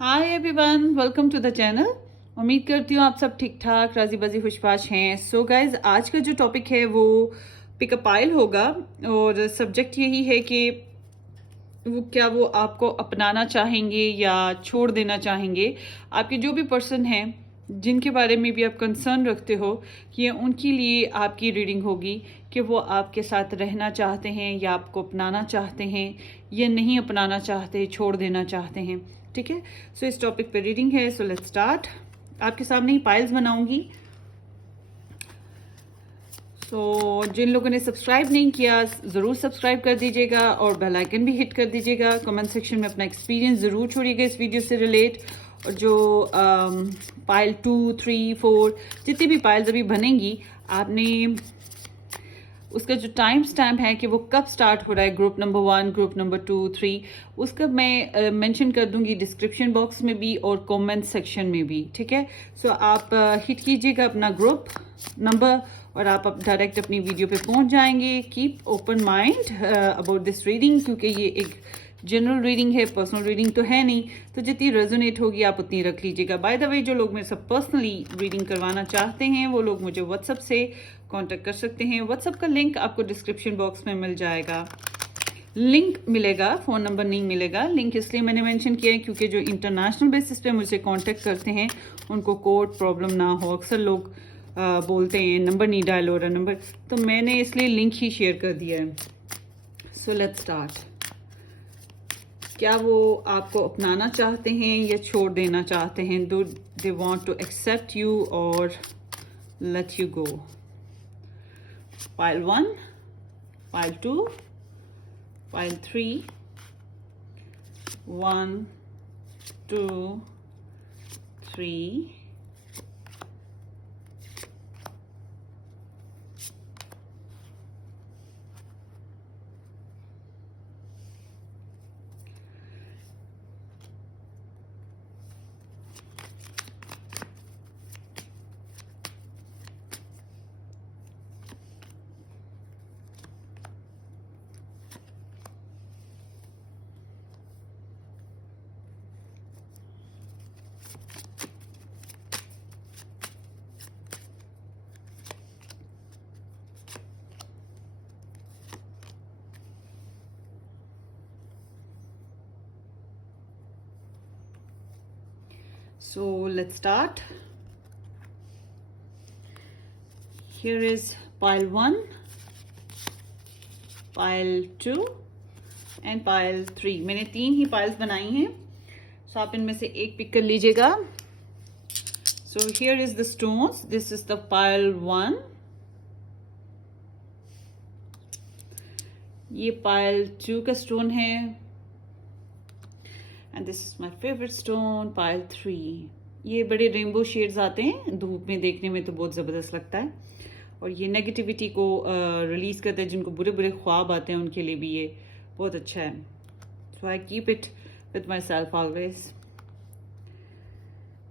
Hi everyone, welcome to the channel. उम्मीद करती हूँ आप सब ठीक ठाक राजी बाजी खुशबाश हैं। सो गाइज, आज का जो टॉपिक है वो पिकअप पाइल होगा और सब्जेक्ट यही है कि वो आपको अपनाना चाहेंगे या छोड़ देना चाहेंगे। आपके जो भी पर्सन हैं जिनके बारे में भी आप कंसर्न रखते हो कि ये उनके लिए आपकी रीडिंग होगी कि वो आपके साथ रहना चाहते हैं या आपको अपनाना चाहते हैं या नहीं अपनाना चाहते, छोड़ देना चाहते हैं। ठीक है, सो इस टॉपिक पे रीडिंग है। So let's start. आपके सामने ही पाइल्स बनाऊंगी। जिन लोगों ने सब्सक्राइब नहीं किया ज़रूर सब्सक्राइब कर दीजिएगा और बेल आइकन भी हिट कर दीजिएगा। कमेंट सेक्शन में अपना एक्सपीरियंस ज़रूर छोड़िएगा इस वीडियो से रिलेट। और जो पाइल 2, 3, 4 जितनी भी पाइल्स अभी बनेंगी, आपने उसका जो टाइम स्टैम्प है कि वो कब स्टार्ट हो रहा है, ग्रुप नंबर 1, ग्रुप नंबर 2, 3, उसका मैं मेंशन कर दूंगी डिस्क्रिप्शन बॉक्स में भी और कमेंट सेक्शन में भी। ठीक है, सो आप हिट कीजिएगा अपना ग्रुप नंबर और आप डायरेक्ट अपनी वीडियो पे पहुंच जाएंगे। Keep open mind about this reading, क्योंकि ये एक जनरल रीडिंग है, पर्सनल रीडिंग तो है नहीं, तो जितनी रेजोनेट होगी आप उतनी रख लीजिएगा। बाय द वे, जो लोग मेरे साथ पर्सनली रीडिंग करवाना चाहते हैं वो लोग मुझे व्हाट्सएप से कांटेक्ट कर सकते हैं। व्हाट्सएप का लिंक आपको डिस्क्रिप्शन बॉक्स में मिल जाएगा। लिंक मिलेगा, फ़ोन नंबर नहीं मिलेगा। लिंक इसलिए मैंने मेंशन किया है क्योंकि जो इंटरनेशनल बेसिस पे मुझे कांटेक्ट करते हैं उनको कोड प्रॉब्लम ना हो। अक्सर लोग बोलते हैं नंबर नहीं डायल हो रहा नंबर, तो मैंने इसलिए लिंक ही शेयर कर दिया है। So let's start. क्या वो आपको अपनाना चाहते हैं या छोड़ देना चाहते हैं? Do they want to accept you और let you go? Pile 1, pile 2, pile 3, 1, 2, 3, So let's start. Here is pile 1, pile 2 and pile 3. मैंने 3 ही piles बनाई हैं, so आप इनमें से एक पिक कर लीजिएगा। So here is the stones. This is the pile 1. ये pile 2 का stone है। And this is my favorite stone, pile 3. ये बड़े रेनबो शेड्स आते हैं, धूप में देखने में तो बहुत ज़बरदस्त लगता है और ये नेगेटिविटी को रिलीज़ करता है। जिनको बुरे बुरे ख्वाब आते हैं उनके लिए भी ये बहुत अच्छा है। So I keep it with myself always.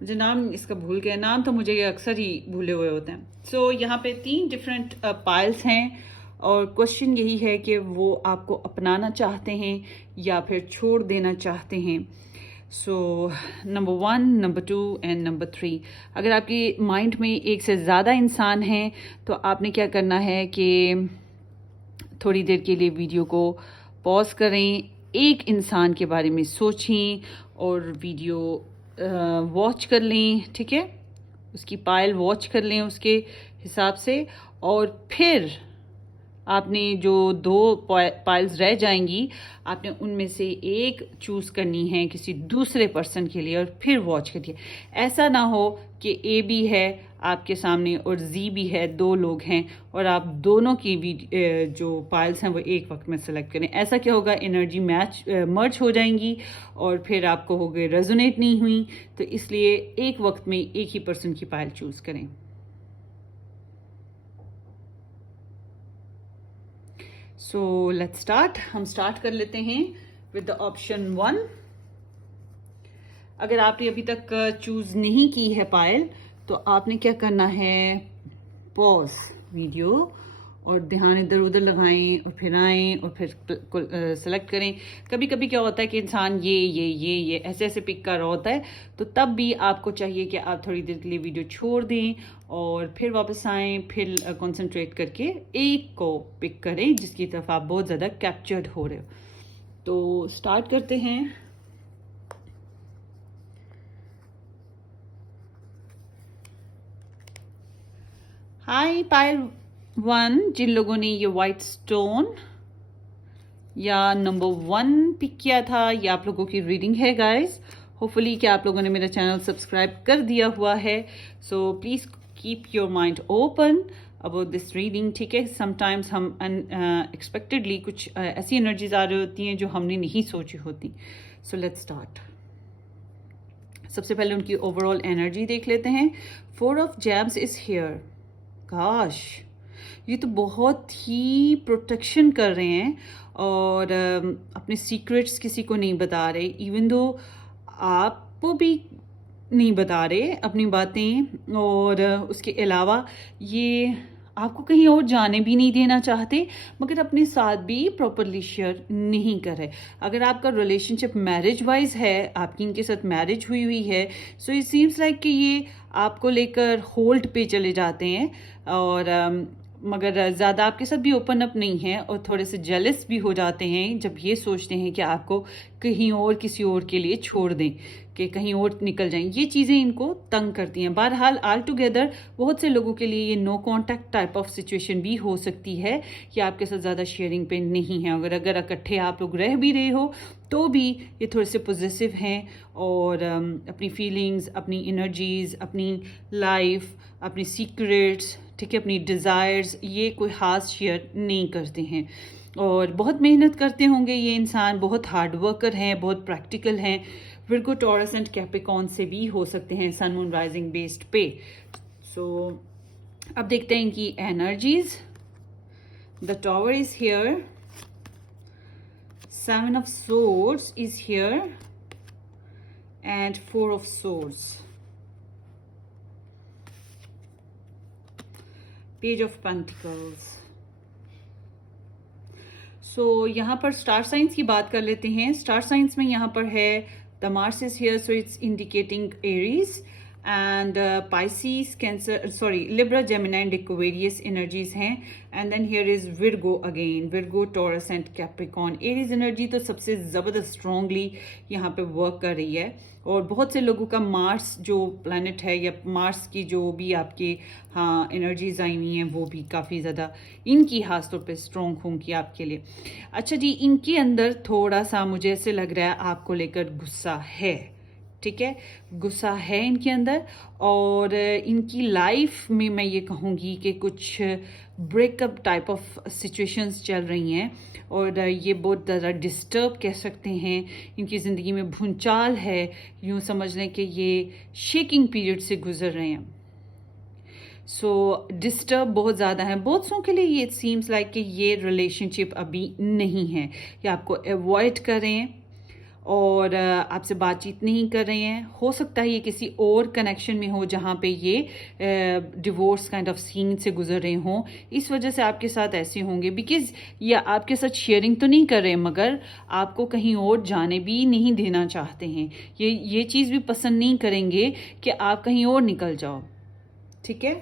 मुझे नाम इसका भूल गया, नाम तो मुझे ये अक्सर ही भूले हुए होते हैं। सो यहाँ पे 3 डिफरेंट पाइल्स हैं और क्वेश्चन यही है कि वो आपको अपनाना चाहते हैं या फिर छोड़ देना चाहते हैं। So number 1, number 2 and number 3। अगर आपकी माइंड में एक से ज़्यादा इंसान हैं तो आपने क्या करना है कि थोड़ी देर के लिए वीडियो को पॉज करें, एक इंसान के बारे में सोचें और वीडियो वॉच कर लें। ठीक है, उसकी पाइल वॉच कर लें उसके हिसाब से, और फिर आपने जो 2 पाइल्स रह जाएंगी आपने उनमें से एक चूज़ करनी है किसी दूसरे पर्सन के लिए और फिर वॉच करिए। ऐसा ना हो कि ए भी है आपके सामने और जी भी है, 2 लोग हैं और आप दोनों की जो पाइल्स हैं वो एक वक्त में सेलेक्ट करें। ऐसा क्या होगा, एनर्जी मर्ज हो जाएंगी और फिर आपको हो गए रेजोनेट नहीं हुई। तो इसलिए एक वक्त में एक ही पर्सन की पाइल चूज़ करें। So let's start. हम स्टार्ट कर लेते हैं विद द ऑप्शन 1। अगर आपने अभी तक चूज़ नहीं की है पायल तो आपने क्या करना है, पॉज वीडियो اور دھیان ادھر ادھر لگائیں اور پھر آئیں اور پھر سلیکٹ کریں. کبھی کبھی کیا ہوتا ہے کہ انسان یہ ایسے ایسے پک کر رہا ہوتا ہے, تو تب بھی آپ کو چاہیے کہ آپ تھوڑی دیر کے لیے ویڈیو چھوڑ دیں اور پھر واپس آئیں, پھر کنسنٹریٹ کر کے ایک کو پک کریں جس کی طرف آپ بہت زیادہ کیپچرڈ ہو رہے ہو. تو سٹارٹ کرتے ہیں. ہائی پائل 1, جن لوگوں نے یہ وائٹ سٹون یا نمبر 1 پک کیا تھا, یہ آپ لوگوں کی ریڈنگ ہے گائز. ہوپفلی کہ آپ لوگوں نے میرا چینل سبسکرائب کر دیا ہوا ہے. So please keep your mind open about this reading, ٹھیک ہے. سم ٹائمس ہم ایکسپیکٹڈلی کچھ ایسی انرجیز آ رہی ہوتی ہیں جو ہم نے نہیں سوچی ہوتی. So let's start. سب سے پہلے ان کی اوور آل انرجی دیکھ لیتے ہیں. 4 آف جیمز از ہیئر. کاش, یہ تو بہت ہی پروٹیکشن کر رہے ہیں اور اپنے سیکرٹس کسی کو نہیں بتا رہے, ایون دو آپ کو بھی نہیں بتا رہے اپنی باتیں, اور اس کے علاوہ یہ آپ کو کہیں اور جانے بھی نہیں دینا چاہتے, مگر اپنے ساتھ بھی پراپرلی شیئر نہیں کر رہے. اگر آپ کا ریلیشن شپ میرج وائز ہے, آپ کی ان کے ساتھ میرج ہوئی ہے, سو اٹ سیمس لائک کہ یہ آپ کو لے کر ہولڈ پہ چلے جاتے ہیں, اور مگر زیادہ آپ کے ساتھ بھی اوپن اپ نہیں ہیں, اور تھوڑے سے جیلس بھی ہو جاتے ہیں جب یہ سوچتے ہیں کہ آپ کو کہیں اور کسی اور کے لیے چھوڑ دیں, کہ کہیں اور نکل جائیں. یہ چیزیں ان کو تنگ کرتی ہیں. بہرحال آل ٹوگیدر بہت سے لوگوں کے لیے یہ نو کانٹیکٹ ٹائپ آف سچویشن بھی ہو سکتی ہے کہ آپ کے ساتھ زیادہ شیئرنگ پہ نہیں ہے. اگر اکٹھے آپ لوگ رہ بھی رہے ہو تو بھی یہ تھوڑے سے پوزیسو ہیں, اور اپنی فیلنگز, اپنی انرجیز, اپنی لائف, اپنی سیکریٹس, ٹھیک ہے, اپنی ڈیزائرز, یہ کوئی خاص شیئر نہیں کرتے ہیں. اور بہت محنت کرتے ہوں گے یہ انسان, بہت ہارڈ ورکر ہیں, بہت پریکٹیکل ہیں. ورگو, ٹورس اینڈ کیپریکون سے بھی ہو سکتے ہیں سن مون رائزنگ بیسڈ پہ. سو اب دیکھتے ہیں ان کی energies. The tower is here, 7 of swords is here, and 4 of swords. Page of pentacles. So یہاں پر اسٹار سائنس کی بات کر لیتے ہیں. اسٹار سائنس میں یہاں پر ہے the Mars is here, so it's indicating Aries, and Pisces, Cancer, Libra, Gemini and Aquarius energies ہیں. And then here is Virgo again, Virgo, Taurus and Capricorn. Aries energy تو سب سے زبردست strongly یہاں پہ work کر رہی ہے, اور بہت سے لوگوں کا مارس جو پلانٹ ہے, یا مارس کی جو بھی آپ کے انرجیز آئی ہوئی ہیں, وہ بھی کافی زیادہ ان کی خاص طور پہ اسٹرانگ ہوں گی آپ کے لیے. اچھا جی, ان کے اندر تھوڑا سا مجھے ایسے لگ رہا ہے آپ کو لے کر غصہ ہے, ٹھیک ہے, غصہ ہے ان کے اندر. اور ان کی لائف میں میں یہ کہوں گی کہ کچھ break up type of situations چل رہی ہیں, اور یہ بہت زیادہ ڈسٹرب کہہ سکتے ہیں. ان کی زندگی میں بھونچال ہے, یوں سمجھ لیں کہ یہ شیکنگ پیریڈ سے گزر رہے ہیں. سو ڈسٹرب بہت زیادہ ہیں. بہت سو کے لیے یہ سیمس لائک کہ یہ ریلیشن شپ ابھی نہیں ہے, یا آپ کو ایوائڈ کر رہے ہیں اور آپ سے بات چیت نہیں کر رہے ہیں. ہو سکتا ہے یہ کسی اور کنیکشن میں ہو جہاں پہ یہ ڈیورس کائنڈ آف سین سے گزر رہے ہوں, اس وجہ سے آپ کے ساتھ ایسے ہوں گے. بیکاز یہ آپ کے ساتھ شیئرنگ تو نہیں کر رہے, مگر آپ کو کہیں اور جانے بھی نہیں دینا چاہتے ہیں. یہ چیز بھی پسند نہیں کریں گے کہ آپ کہیں اور نکل جاؤ, ٹھیک ہے.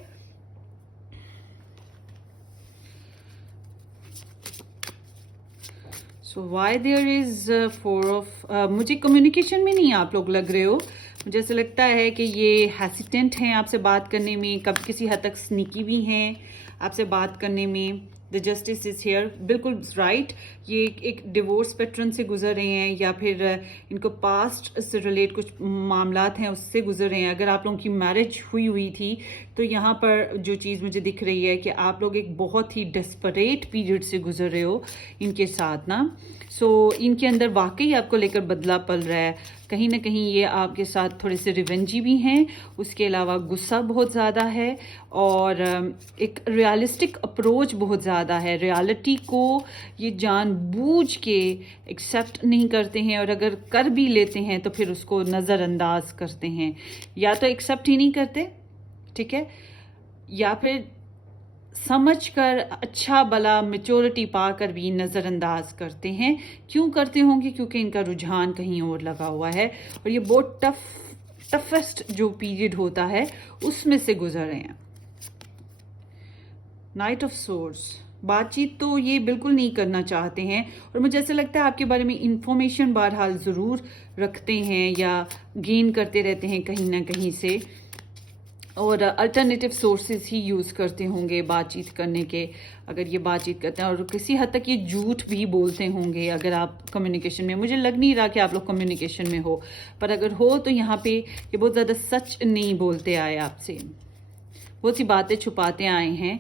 So why there is 4 of, مجھے کمیونیکیشن میں نہیں آپ لوگ لگ رہے ہو. مجھے ایسا لگتا ہے کہ یہ ہیسیٹنٹ ہیں آپ سے بات کرنے میں, کبھی کسی حد تک سنیکی بھی ہیں آپ سے بات کرنے میں. دا جسٹس از ہیئر, بالکل رائٹ. یہ ایک ڈیورس پیٹرن سے گزر رہے ہیں, یا پھر ان کو پاسٹ سے ریلیٹ کچھ معاملات ہیں اس سے گزر رہے ہیں. اگر آپ لوگوں کی میرج ہوئی تھی تو یہاں پر جو چیز مجھے دکھ رہی ہے کہ آپ لوگ ایک بہت ہی ڈیسپریٹ پیریڈ سے گزر رہے ہو ان کے ساتھ نا. سو ان کے اندر واقعی آپ کو لے کر بدلہ پل رہا ہے. کہیں نہ کہیں یہ آپ کے ساتھ تھوڑے سے ریونجی بھی ہیں, اس کے علاوہ غصہ بہت زیادہ ہے, اور ایک ریالسٹک اپروچ بہت زیادہ ہے. ریالٹی کو یہ جان بوجھ کے ایکسیپٹ نہیں کرتے ہیں, اور اگر کر بھی لیتے ہیں تو پھر اس کو نظر انداز کرتے ہیں. یا تو ایکسیپٹ ہی نہیں کرتے, ٹھیک ہے, یا پھر समझ कर अच्छा भला मेच्योरिटी पाकर भी नज़रअंदाज करते हैं। क्यों करते होंगे? क्योंकि इनका रुझान कहीं और लगा हुआ है और ये बहुत टफेस्ट जो पीरियड होता है उसमें से गुजर रहे हैं। नाइट ऑफ सोर्स, बातचीत तो ये बिल्कुल नहीं करना चाहते हैं और मुझे ऐसा लगता है आपके बारे में इंफॉर्मेशन बहरहाल ज़रूर रखते हैं या गेन करते रहते हैं कहीं ना कहीं से, और अल्टरनेटिव सोर्सेज ही यूज़ करते होंगे बातचीत करने के, अगर ये बातचीत करते हैं। और किसी हद तक ये झूठ भी बोलते होंगे अगर आप कम्युनिकेशन में, मुझे लग नहीं रहा कि आप लोग कम्युनिकेशन में हो, पर अगर हो तो यहाँ पे ये बहुत ज़्यादा सच नहीं बोलते आए आपसे, बहुत सी बातें छुपाते आए हैं।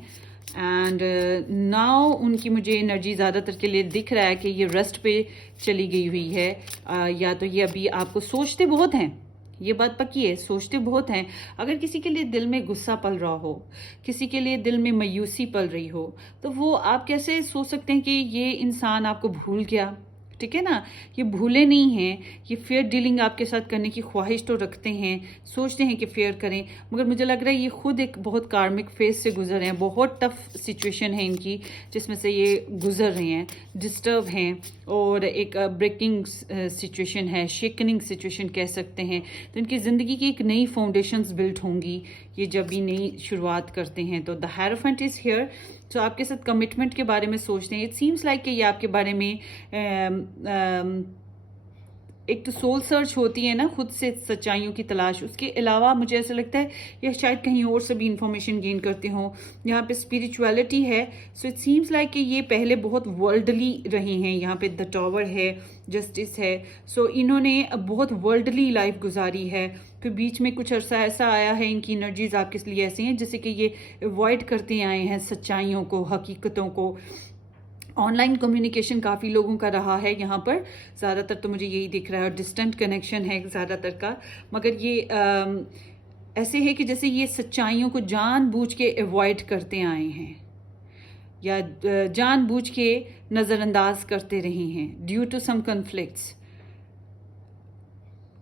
एंड नाउ उनकी मुझे एनर्जी ज़्यादातर के लिए दिख रहा है कि ये रेस्ट पे चली गई हुई है, या तो ये अभी आपको सोचते बहुत हैं, ये बात पक्की है, सोचते बहुत हैं। अगर किसी के लिए दिल में गुस्सा पल रहा हो, किसी के लिए दिल में मायूसी पल रही हो, तो वो आप कैसे सोच सकते हैं कि ये इंसान आपको भूल गया? ठीक है ना, ये भूले नहीं हैं, ये फेयर डीलिंग आपके साथ करने की ख्वाहिश तो रखते हैं, सोचते हैं कि फेयर करें, मगर मुझे लग रहा है ये खुद एक बहुत कार्मिक फेज से गुजर रहे हैं, बहुत टफ सिचुएशन है इनकी जिसमें से ये गुजर रहे हैं, डिस्टर्ब हैं और एक ब्रेकिंग सिचुएशन है, शेकनिंग सिचुएशन कह सकते हैं। तो इनकी ज़िंदगी की एक नई फाउंडेशंस बिल्ड होंगी ये जब भी नई शुरुआत करते हैं। तो द हायरोफेंट इज़ हियर, तो आपके साथ कमिटमेंट के बारे में सोचते हैं। इट सीम्स लाइक कि ये आपके बारे में एक तो सोल सर्च होती है ना, खुद से सच्चाइयों की तलाश, उसके अलावा मुझे ऐसा लगता है ये शायद कहीं और से भी इंफॉर्मेशन गेन करते हों। यहाँ पे स्पिरिचुअलिटी है, सो इट सीम्स लाइक कि ये पहले बहुत वर्ल्डली रहे हैं। यहाँ पे द टॉवर है, जस्टिस है, सो इन्होंने बहुत वर्ल्डली लाइफ गुजारी है। फिर बीच में कुछ अरसा ऐसा आया है, इनकी एनर्जीज आपके लिए ऐसी हैं जैसे कि ये अवॉइड करते आए हैं सच्चाइयों को, हकीकतों को। ऑनलाइन कम्युनिकेशन काफ़ी लोगों का रहा है यहाँ पर, ज़्यादातर तो मुझे यही दिख रहा है, और डिस्टेंट कनेक्शन है ज़्यादातर का। मगर ये ऐसे है कि जैसे ये सच्चाइयों को जानबूझ के अवॉइड करते आए हैं या जानबूझ के नज़रअंदाज करते रहे हैं ड्यू टू सम कन्फ्लिक्ट्स।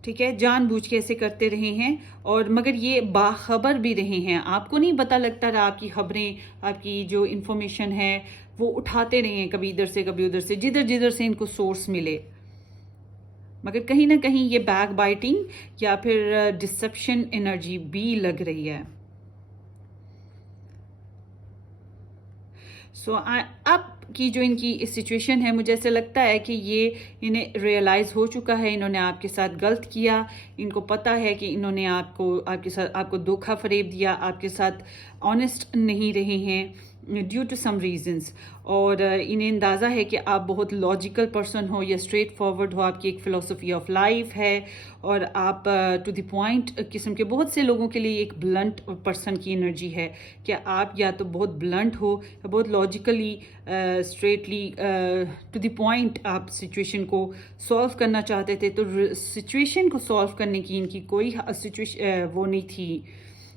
ठीक है, जानबूझ के ऐसे करते रहे हैं, और मगर ये बाखबर भी रहे हैं, आपको नहीं पता लगता रहा, आपकी खबरें, आपकी जो इंफॉर्मेशन है वो उठाते रहे हैं, कभी इधर से कभी उधर से, जिधर जिधर से इनको सोर्स मिले। मगर कहीं ना कहीं ये बैक बाइटिंग या फिर डिसेप्शन एनर्जी भी लग रही है। सो अब की जो इनकी सिचुएशन है, मुझे ऐसा लगता है कि ये इन्हें रियलाइज़ हो चुका है, इन्होंने आपके साथ गलत किया, इनको पता है कि इन्होंने आपको धोखा फरेब दिया, आपके साथ ऑनेस्ट नहीं रहे हैं ड्यू टू सम रीजंस, और इन्हें अंदाज़ा है कि आप बहुत लॉजिकल पर्सन हो या स्ट्रेट फॉरवर्ड हो, आपकी एक फ़िलोसफी ऑफ लाइफ है, और आप टू द पॉइंट किस्म के, बहुत से लोगों के लिए एक ब्लंट पर्सन की एनर्जी है कि आप या तो बहुत ब्लंट हो या बहुत logically straightly to the point आप सिचुएशन को सॉल्व करना चाहते थे। तो सिचुएशन को सॉल्व करने की इनकी कोई वो नहीं थी,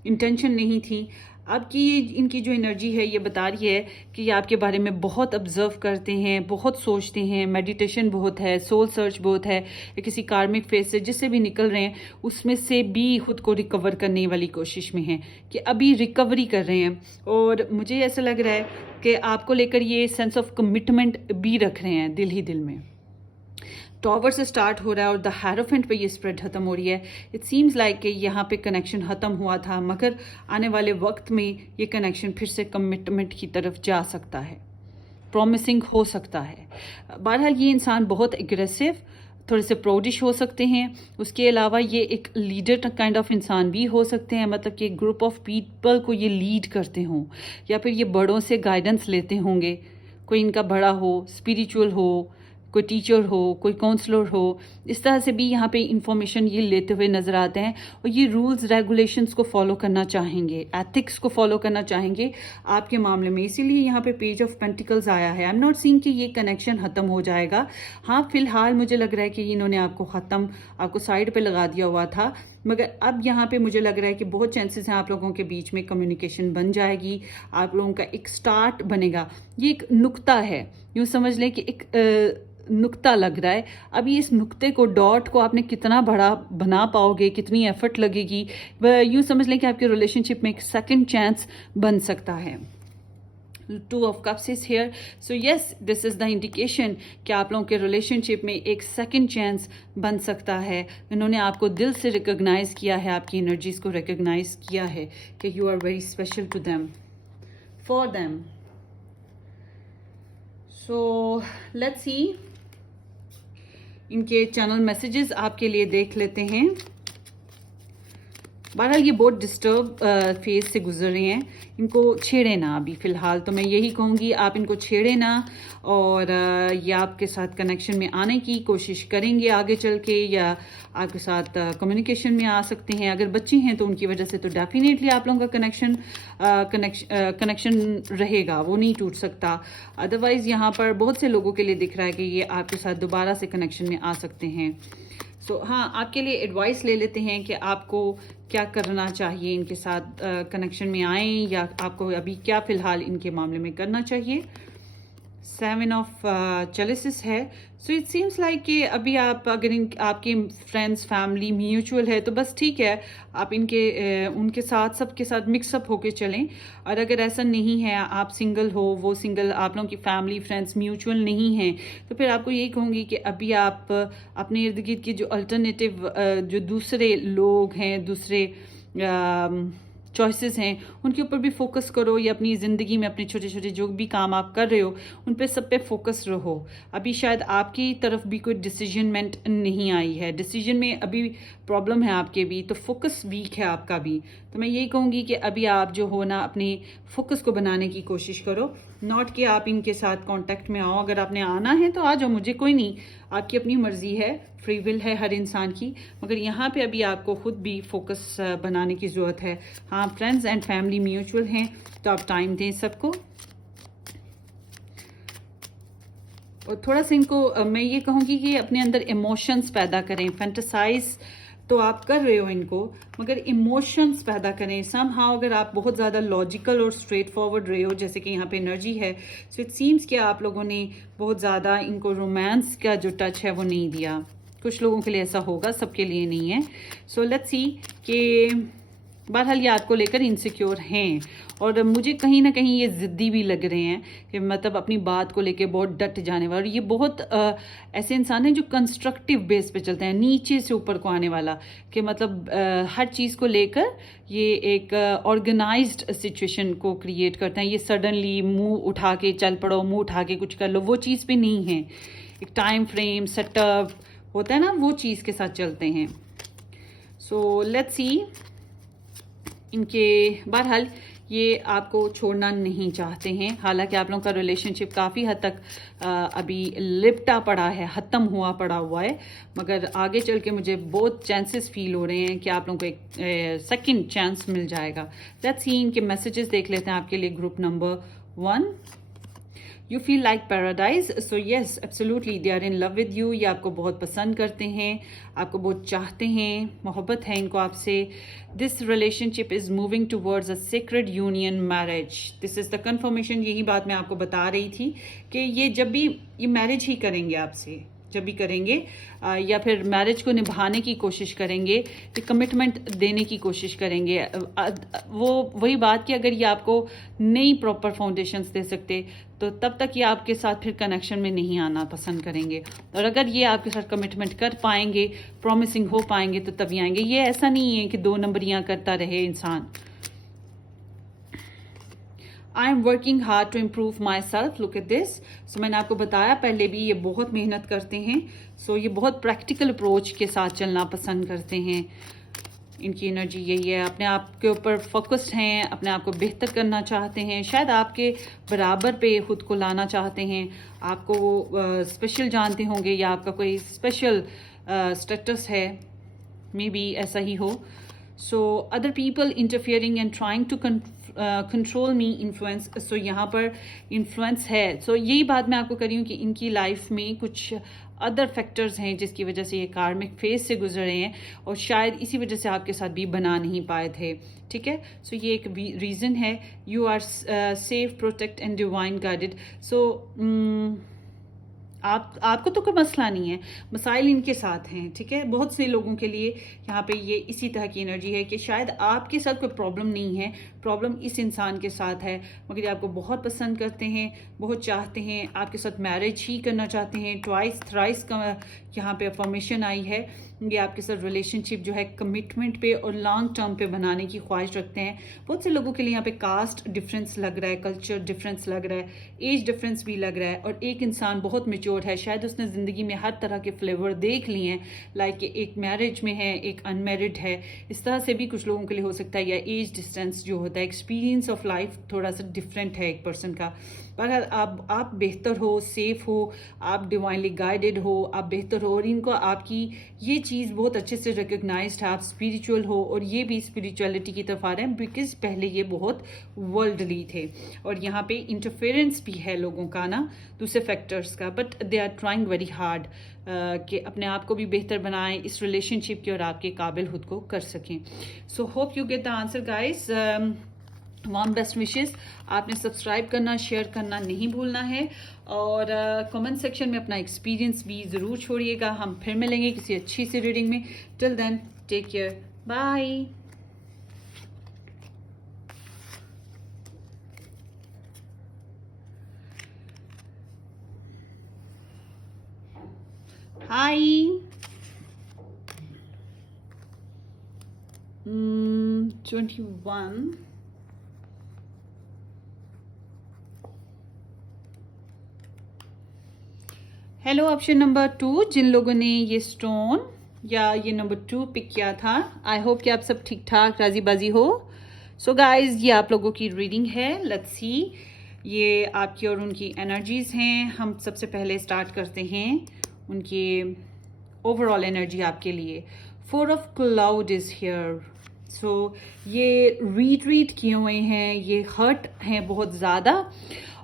इंटेंशन नहीं थी। आपकी इनकी जो एनर्जी है ये बता रही है कि ये आपके बारे में बहुत ऑब्जर्व करते हैं, बहुत सोचते हैं, मेडिटेशन बहुत है, सोल सर्च बहुत है, या किसी कार्मिक फेज से जिससे भी निकल रहे हैं उसमें से भी खुद को रिकवर करने वाली कोशिश में हैं कि अभी रिकवरी कर रहे हैं। और मुझे ऐसा लग रहा है कि आपको लेकर ये सेंस ऑफ कमिटमेंट भी रख रहे हैं दिल ही दिल में। टॉवर से स्टार्ट हो रहा है और द हायरोफेंट पे ये स्प्रेड ख़त्म हो रही है। इट सीम्स लाइक कि यहाँ पे कनेक्शन ख़त्म हुआ था, मगर आने वाले वक्त में ये कनेक्शन फिर से कमिटमेंट की तरफ जा सकता है, प्रॉमिसिंग हो सकता है। बहरहाल ये इंसान बहुत एग्रेसिव, थोड़े से प्राउडिश हो सकते हैं, उसके अलावा ये एक लीडर काइंड ऑफ इंसान भी हो सकते हैं, मतलब कि एक ग्रुप ऑफ पीपल को ये लीड करते हों, या फिर ये बड़ों से गाइडेंस लेते होंगे, कोई इनका बड़ा हो, स्पिरिचुअल हो, कोई टीचर हो, कोई काउंसलर हो, इस तरह से भी यहाँ पे इंफॉर्मेशन ये लेते हुए नज़र आते हैं। और ये रूल्स रेगुलेशंस को फॉलो करना चाहेंगे, एथिक्स को फॉलो करना चाहेंगे आपके मामले में, इसीलिए यहाँ पे पेज ऑफ पेंटिकल्स आया है। आई एम नॉट सीइंग कि ये कनेक्शन ख़त्म हो जाएगा। हाँ, फिलहाल मुझे लग रहा है कि इन्होंने आपको साइड पे लगा दिया हुआ था, मगर अब यहाँ पे मुझे लग रहा है कि बहुत चांसेस हैं आप लोगों के बीच में कम्युनिकेशन बन जाएगी, आप लोगों का एक स्टार्ट बनेगा। ये एक नुक्ता है, यूँ समझ लें कि एक नुक्ता लग रहा है। अभी इस नुक्ते को, डॉट को आपने कितना बड़ा बना पाओगे, कितनी एफर्ट लगेगी, यूँ समझ लें कि आपके रिलेशनशिप में एक सेकंड चांस बन सकता है। 2 of Cups is here. So yes, this is the indication کہ آپ لوگوں کے ریلیشنشپ میں ایک سیکنڈ چانس بن سکتا ہے. انہوں نے آپ کو دل سے ریکگنائز کیا ہے, آپ کی انرجیز کو ریکگنائز کیا ہے کہ you are very special to them, for them. So let's see, ان کے چینل میسیجز آپ کے لیے دیکھ لیتے ہیں. بہرحال یہ بہت ڈسٹرب فیز سے گزر رہے ہیں, ان کو چھیڑے نہ ابھی فی الحال. تو میں یہی کہوں گی آپ ان کو چھیڑے نہ, اور یہ آپ کے ساتھ کنیکشن میں آنے کی کوشش کریں گے آگے چل کے, یا آپ کے ساتھ کمیونیکیشن میں آ سکتے ہیں. اگر بچے ہیں تو ان کی وجہ سے تو ڈیفینیٹلی آپ لوگوں کا کنیکشن رہے گا, وہ نہیں ٹوٹ سکتا. ادروائز یہاں پر بہت سے لوگوں کے لیے دکھ رہا ہے کہ یہ آپ کے ساتھ دوبارہ سے کنیکشن میں آ سکتے ہیں. سو ہاں, آپ کے لیے ایڈوائس لے لیتے ہیں کہ آپ کو کیا کرنا چاہیے, ان کے ساتھ کنیکشن میں آئیں یا آپ کو ابھی کیا فی الحال ان کے معاملے میں کرنا چاہیے. 7 آف چیلسز ہے. سو اٹ سیمس لائک کہ ابھی آپ اگر آپ کے فرینڈس فیملی میوچول ہے تو بس ٹھیک ہے, آپ ان کے ساتھ سب کے ساتھ مکس اپ ہو کے چلیں. اور اگر ایسا نہیں ہے, آپ سنگل ہو, وہ سنگل, آپ لوگوں کی فیملی فرینڈس میوچول نہیں ہیں, تو پھر آپ کو یہی کہوں گی کہ ابھی آپ اپنے ارد گرد کی جو الٹرنیٹیو جو دوسرے لوگ ہیں, دوسرے چوائسیز ہیں, ان کے اوپر بھی فوکس کرو, یا اپنی زندگی میں اپنے چھوٹے چھوٹے جو بھی کام آپ کر رہے ہو ان پہ سب پہ فوکس رہو. ابھی شاید آپ کی طرف بھی کوئی ڈیسیجنمنٹ نہیں آئی ہے, ڈیسیجن میں ابھی پرابلم ہے آپ کے بھی, تو فوکس ویک ہے آپ کا بھی. تو میں یہی کہوں گی کہ ابھی آپ جو ہو نا اپنے فوکس کو بنانے کی کوشش کرو, ناٹ کہ آپ ان کے ساتھ کانٹیکٹ میں آؤ. اگر آپ نے آنا ہے تو آ جاؤ, مجھے کوئی نہیں, آپ کی اپنی مرضی ہے, فری ول ہے ہر انسان کی. مگر یہاں پہ ابھی آپ کو خود بھی فوکس بنانے کی ضرورت ہے. ہاں, فرینڈز اینڈ فیملی میوچول ہیں تو آپ ٹائم دیں سب کو, اور تھوڑا سا ان کو میں یہ کہوں گی کہ اپنے اندر ایموشنز پیدا کریں. فینٹسائز تو آپ کر رہے ہو ان کو, مگر ایموشنز پیدا کریں سم ہاؤ. اگر آپ بہت زیادہ لاجیکل اور اسٹریٹ فارورڈ رہے ہو, جیسے کہ یہاں پہ انرجی ہے, سو اٹ سیمس کہ آپ لوگوں نے بہت زیادہ ان کو رومانس کا جو ٹچ ہے وہ نہیں دیا. کچھ لوگوں کے لیے ایسا ہوگا, سب کے لیے نہیں ہے. سو لیٹس سی کہ بہرحال یہ آپ کو لے کر انسیکیور ہیں, اور مجھے کہیں نہ کہیں یہ ضدی بھی لگ رہے ہیں کہ مطلب اپنی بات کو لے کے بہت ڈٹ جانے والا. اور یہ بہت ایسے انسان ہیں جو کنسٹرکٹیو بیس پہ چلتے ہیں, نیچے سے اوپر کو آنے والا, کہ مطلب ہر چیز کو لے کر یہ ایک آرگنائزڈ سچویشن کو کریٹ کرتے ہیں. یہ سڈنلی منہ اٹھا کے چل پڑو, منہ اٹھا کے کچھ کر لو, وہ چیز پہ نہیں ہے. ایک ٹائم فریم سیٹ اپ ہوتا ہے نا, وہ چیز کے ساتھ چلتے ہیں. سو لیٹس سی ان کے, بہرحال یہ آپ کو چھوڑنا نہیں چاہتے ہیں. حالانکہ آپ لوگوں کا ریلیشن شپ کافی حد تک ابھی لپٹا پڑا ہے, ختم پڑا ہوا ہے, مگر آگے چل کے مجھے بہت چانسز فیل ہو رہے ہیں کہ آپ لوگوں کو ایک سیکنڈ چانس مل جائے گا. لیٹس سی ان کے میسیجز دیکھ لیتے ہیں آپ کے لیے. Group number 1, You feel like paradise. So yes, absolutely, they are in love with you. یہ آپ کو بہت پسند کرتے ہیں, آپ کو بہت چاہتے ہیں, محبت ہے ان کو آپ سے. This relationship is moving towards a sacred union, marriage. This is the confirmation. یہی بات میں آپ کو بتا رہی تھی کہ یہ جب بھی یہ میرج ہی کریں گے آپ سے, جب بھی کریں گے, یا پھر میرج کو نبھانے کی کوشش کریں گے, کہ کمٹمنٹ دینے کی کوشش کریں گے. وہی بات کہ اگر یہ آپ کو نئی پراپر فاؤنڈیشنز دے سکتے تو تب تک یہ آپ کے ساتھ پھر کنیکشن میں نہیں آنا پسند کریں گے. اور اگر یہ آپ کے ساتھ کمٹمنٹ کر پائیں گے, پرومسنگ ہو پائیں گے, تو تبھی آئیں گے. یہ ایسا نہیں ہے کہ 2 نمبریاں کرتا رہے انسان. I am working hard to improve myself. Look at this. So میں نے آپ کو بتایا پہلے بھی, یہ بہت محنت کرتے ہیں. سو یہ بہت پریکٹیکل اپروچ کے ساتھ چلنا پسند کرتے ہیں. ان کی انرجی یہی ہے, اپنے آپ کے اوپر فوکسڈ ہیں, اپنے آپ کو بہتر کرنا چاہتے ہیں, شاید آپ کے برابر پہ خود کو لانا چاہتے ہیں. آپ کو وہ اسپیشل جانتے ہوں گے, یا آپ کا کوئی اسپیشل اسٹیٹس ہے, مے بی ایسا ہی ہو. So other people interfering and trying to control me, influence. So یہاں پر انفلوئنس ہے. سو یہی بات میں آپ کو کر رہی ہوں کہ ان کی لائف میں کچھ ادر فیکٹرز ہیں جس کی وجہ سے یہ کارمک فیز سے گزر رہے ہیں, اور شاید اسی وجہ سے آپ کے ساتھ بھی بنا نہیں پائے تھے. ٹھیک ہے, سو یہ ایک ریزن ہے. You are safe, protect and divine guided. So आपको तो कोई मसला नहीं है, मसाइल इनके साथ हैं, ठीक है। बहुत से लोगों के लिए यहाँ पे ये इसी तरह की एनर्जी है कि शायद आपके साथ कोई प्रॉब्लम नहीं है, प्रॉब्लम इस इंसान के साथ है, मगर ये आपको बहुत पसंद करते हैं, बहुत चाहते हैं, आपके साथ मैरिज ही करना चाहते हैं। ट्वाइस थ्राइस का यहाँ पे अफर्मेशन आई है, ये आपके साथ रिलेशनशिप जो है कमिटमेंट पे और लॉन्ग टर्म पे बनाने की ख्वाहिश रखते हैं। बहुत से लोगों के लिए यहाँ पे कास्ट डिफरेंस लग रहा है, कल्चर डिफरेंस लग रहा है, एज डिफरेंस भी लग रहा है, और एक इंसान बहुत मेच्योर है, शायद उसने ज़िंदगी में हर तरह के फ्लेवर देख लिए हैं, लाइक एक मैरिज में है, एक अनमेरिड है, इस तरह से भी कुछ लोगों के लिए हो सकता है, या एज डिस्टेंस जो होता है, एक्सपीरियंस ऑफ लाइफ थोड़ा सा डिफरेंट है एक पर्सन का। पर आप बेहतर हो, सेफ हो, आप डिवाइनली गाइडेड हो, आप बेहतर हो, और इनको आपकी ये चीज़ बहुत अच्छे से रिकग्नाइज्ड है, आप स्पिरिचुअल हो, और ये भी स्पिरिचुअलिटी की तरफ आ रहे हैं, बिकॉज पहले ये बहुत वर्ल्डली थे, और यहाँ पे इंटरफेरेंस भी है लोगों का ना, दूसरे फैक्टर्स का, but they are trying very hard कि अपने आप को भी बेहतर बनाएं इस रिलेशनशिप के, और आपके काबिल खुद को कर सकें। So hope you get the answer guys. Warm best wishes. आपने सब्सक्राइब करना, शेयर करना नहीं भूलना है, और कमेंट सेक्शन में अपना एक्सपीरियंस भी ज़रूर छोड़िएगा। हम फिर मिलेंगे किसी अच्छी सी रीडिंग में। Till then take care, bye. Hi 21 hello option number 2, जिन लोगों ने ये स्टोन या ये नंबर 2 पिक किया था, आई होप कि आप सब ठीक ठाक राजी बाजी हो। सो गाइज, ये आप लोगों की रीडिंग है, लेट्स सी ये आपकी और उनकी एनर्जीज हैं। हम सबसे पहले स्टार्ट करते हैं उनकी ओवरऑल एनर्जी आपके लिए। 4 ऑफ क्लाउड इज हियर। सो ये रीट्रीट किए हुए हैं, ये हर्ट हैं बहुत ज़्यादा,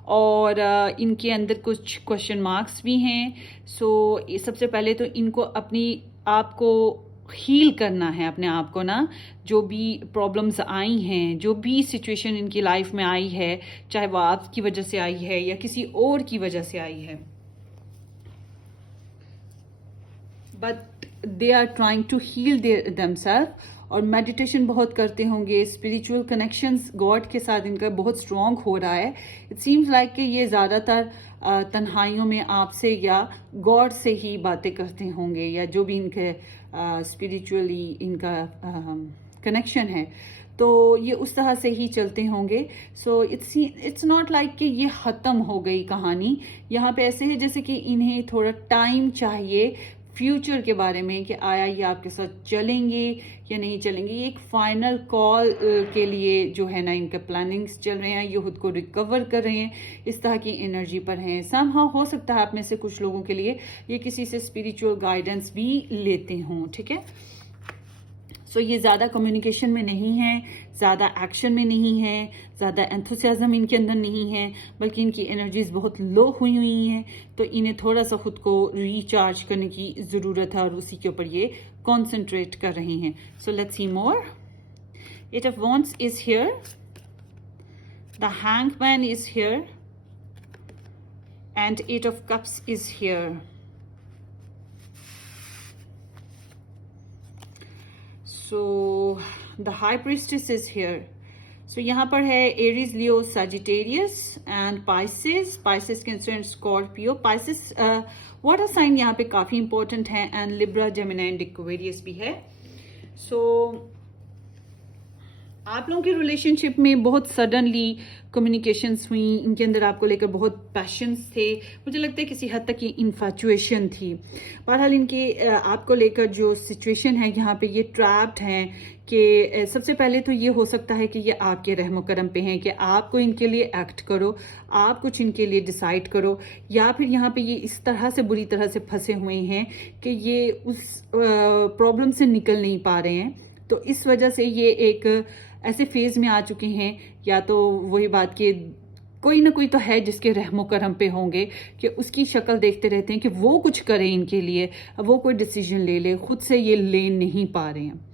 और इनके अंदर कुछ क्वेश्चन मार्क्स भी हैं। सो सबसे पहले तो इनको अपनी आप को हील करना है, अपने आप को ना, जो भी प्रॉब्लम्स आई हैं, जो भी सिचुएशन इनकी लाइफ में आई है, चाहे वो आपकी वजह से आई है या किसी और की वजह से आई है, but they are trying to heal themselves, और मेडिटेशन बहुत करते होंगे, स्पिरिचुअल कनेक्शंस गॉड के साथ इनका बहुत स्ट्रॉन्ग हो रहा है। इट सीम्स लाइक कि ये ज़्यादातर तन्हाइयों में आपसे या गॉड से ही बातें करते होंगे, या जो भी इनके स्पिरिचुअली इनका कनेक्शन है, तो ये उस तरह से ही चलते होंगे। सो इट्स नॉट लाइक कि ये ख़त्म हो गई कहानी। यहाँ पे ऐसे है जैसे कि इन्हें थोड़ा टाइम चाहिए फ्यूचर के बारे में, कि आया ये आपके साथ चलेंगे या नहीं चलेंगे। ये एक फाइनल कॉल के लिए जो है ना, इनके प्लानिंग्स चल रहे हैं, ये खुद को रिकवर कर रहे हैं, इस तरह की एनर्जी पर हैं। समहाउ हो सकता है आप में से कुछ लोगों के लिए ये किसी से स्पिरिचुअल गाइडेंस भी लेते हों, ठीक है। सो ये ज़्यादा कम्युनिकेशन में नहीं है, ज़्यादा एक्शन में नहीं है, ज़्यादा एंथुसियाज्म इनके अंदर नहीं है, बल्कि इनकी एनर्जीज बहुत लो हुई हैं, तो इन्हें थोड़ा सा खुद को रिचार्ज करने की ज़रूरत है, और उसी के ऊपर ये कॉन्सेंट्रेट कर रहे हैं। So let's see more. 8 of Wands is here, the Hangman is here, and 8 of Cups is here. So the High Priestess is here. So यहाँ पर है Aries, Leo, Sagittarius and Pisces. Pisces, Cancer and Scorpio. Pisces water sign यहाँ पे काफ़ी important है, and Libra, Gemini and Aquarius भी है। सो आप लोगों के रिलेशनशिप में बहुत सडनली कम्युनिकेशंस हुई, इनके अंदर आपको लेकर बहुत पैशंस थे, मुझे लगता है किसी हद तक ये इन्फैचुएशन थी। बहरहाल इनके आपको लेकर जो सिचुएशन है यहाँ पे, ये ट्रैप्ड हैं कि सबसे पहले तो ये हो सकता है कि ये आपके रहमो करम पे हैं कि आपको इनके लिए एक्ट करो, आप कुछ इनके लिए डिसाइड करो, या फिर यहाँ पे ये इस तरह से बुरी तरह से फंसे हुए हैं कि ये उस प्रॉब्लम से निकल नहीं पा रहे हैं। तो इस वजह से ये एक ऐसे फेज में आ चुके हैं, या तो वही बात कि कोई ना कोई तो है जिसके रहमो करम पे होंगे कि उसकी शक्ल देखते रहते हैं कि वो कुछ करे इनके लिए, वो कोई डिसीजन ले ले, खुद से ये ले नहीं पा रहे हैं।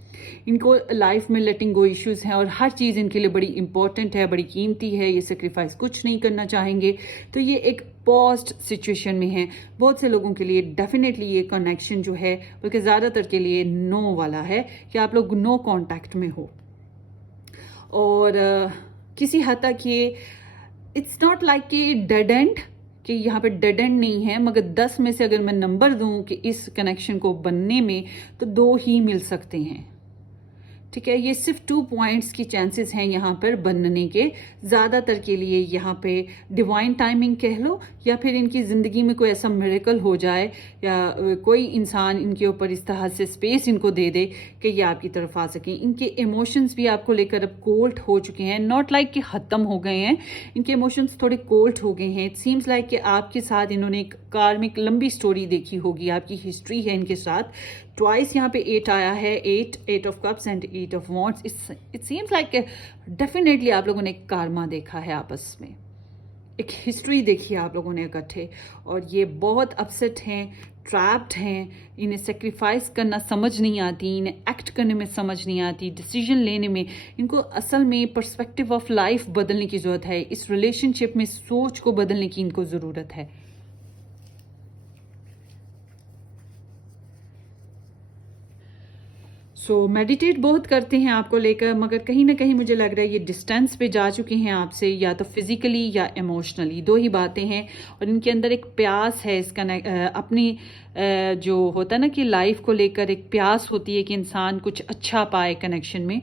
इनको लाइफ में लेटिंग गो इश्यूज हैं, और हर चीज़ इनके लिए बड़ी इंपॉर्टेंट है, बड़ी कीमती है, ये सेक्रीफाइस कुछ नहीं करना चाहेंगे। तो ये एक پوسٹ سچویشن میں ہیں. بہت سے لوگوں کے لیے ڈیفینیٹلی یہ کنیکشن جو ہے بلکہ زیادہ تر کے لیے نو والا ہے کہ آپ لوگ نو کانٹیکٹ میں ہو. اور کسی حد تک یہ اٹس ناٹ لائک کہ ڈیڈ اینڈ، کہ یہاں پہ ڈیڈ اینڈ نہیں ہے، مگر 10 میں سے اگر میں نمبر دوں کہ اس کنیکشن کو بننے میں تو 2 ہی مل سکتے ہیں. ٹھیک ہے، یہ صرف 2 پوائنٹس کی چانسز ہیں یہاں پر بننے کے. زیادہ تر کے لیے یہاں پہ ڈیوائن ٹائمنگ کہہ لو، یا پھر ان کی زندگی میں کوئی ایسا میریکل ہو جائے، یا کوئی انسان ان کے اوپر اس طرح سے اسپیس ان کو دے دے کہ یہ آپ کی طرف آ سکیں. ان کے ایموشنز بھی آپ کو لے کر اب کولڈ ہو چکے ہیں، ناٹ لائک کہ ختم ہو گئے ہیں، ان کے ایموشنز تھوڑے کولڈ ہو گئے ہیں. اٹ سیمز لائک کہ آپ کے ساتھ انہوں نے ایک کارمک لمبی سٹوری دیکھی ہوگی، آپ کی ہسٹری ہے ان کے ساتھ. ٹوائس یہاں پہ 8 آیا ہے، 8 of cups and 8 of wands. It seems like کہ ڈیفینیٹلی آپ لوگوں نے ایک کارما دیکھا ہے آپس میں، ایک ہسٹری دیکھی ہے آپ لوگوں نے اکٹھے، اور یہ بہت اپسٹ ہیں، ٹریپڈ ہیں. انہیں سیکریفائس کرنا سمجھ نہیں آتی، انہیں ایکٹ کرنے میں سمجھ نہیں آتی، ڈیسیجن لینے میں. ان کو اصل میں پرسپیکٹیو آف لائف بدلنے کی ضرورت ہے، اس ریلیشن شپ میں سوچ کو بدلنے کی ان کو ضرورت ہے. سو میڈیٹیٹ بہت کرتے ہیں آپ کو لے کر، مگر کہیں نہ کہیں مجھے لگ رہا ہے یہ ڈسٹینس پہ جا چکے ہیں آپ سے، یا تو فزیکلی یا ایموشنلی، 2 ہی باتیں ہیں. اور ان کے اندر ایک پیاس ہے اس کا، اپنی جو ہوتا ہے نا کہ لائف کو لے کر ایک پیاس ہوتی ہے کہ انسان کچھ اچھا پائے کنیکشن میں،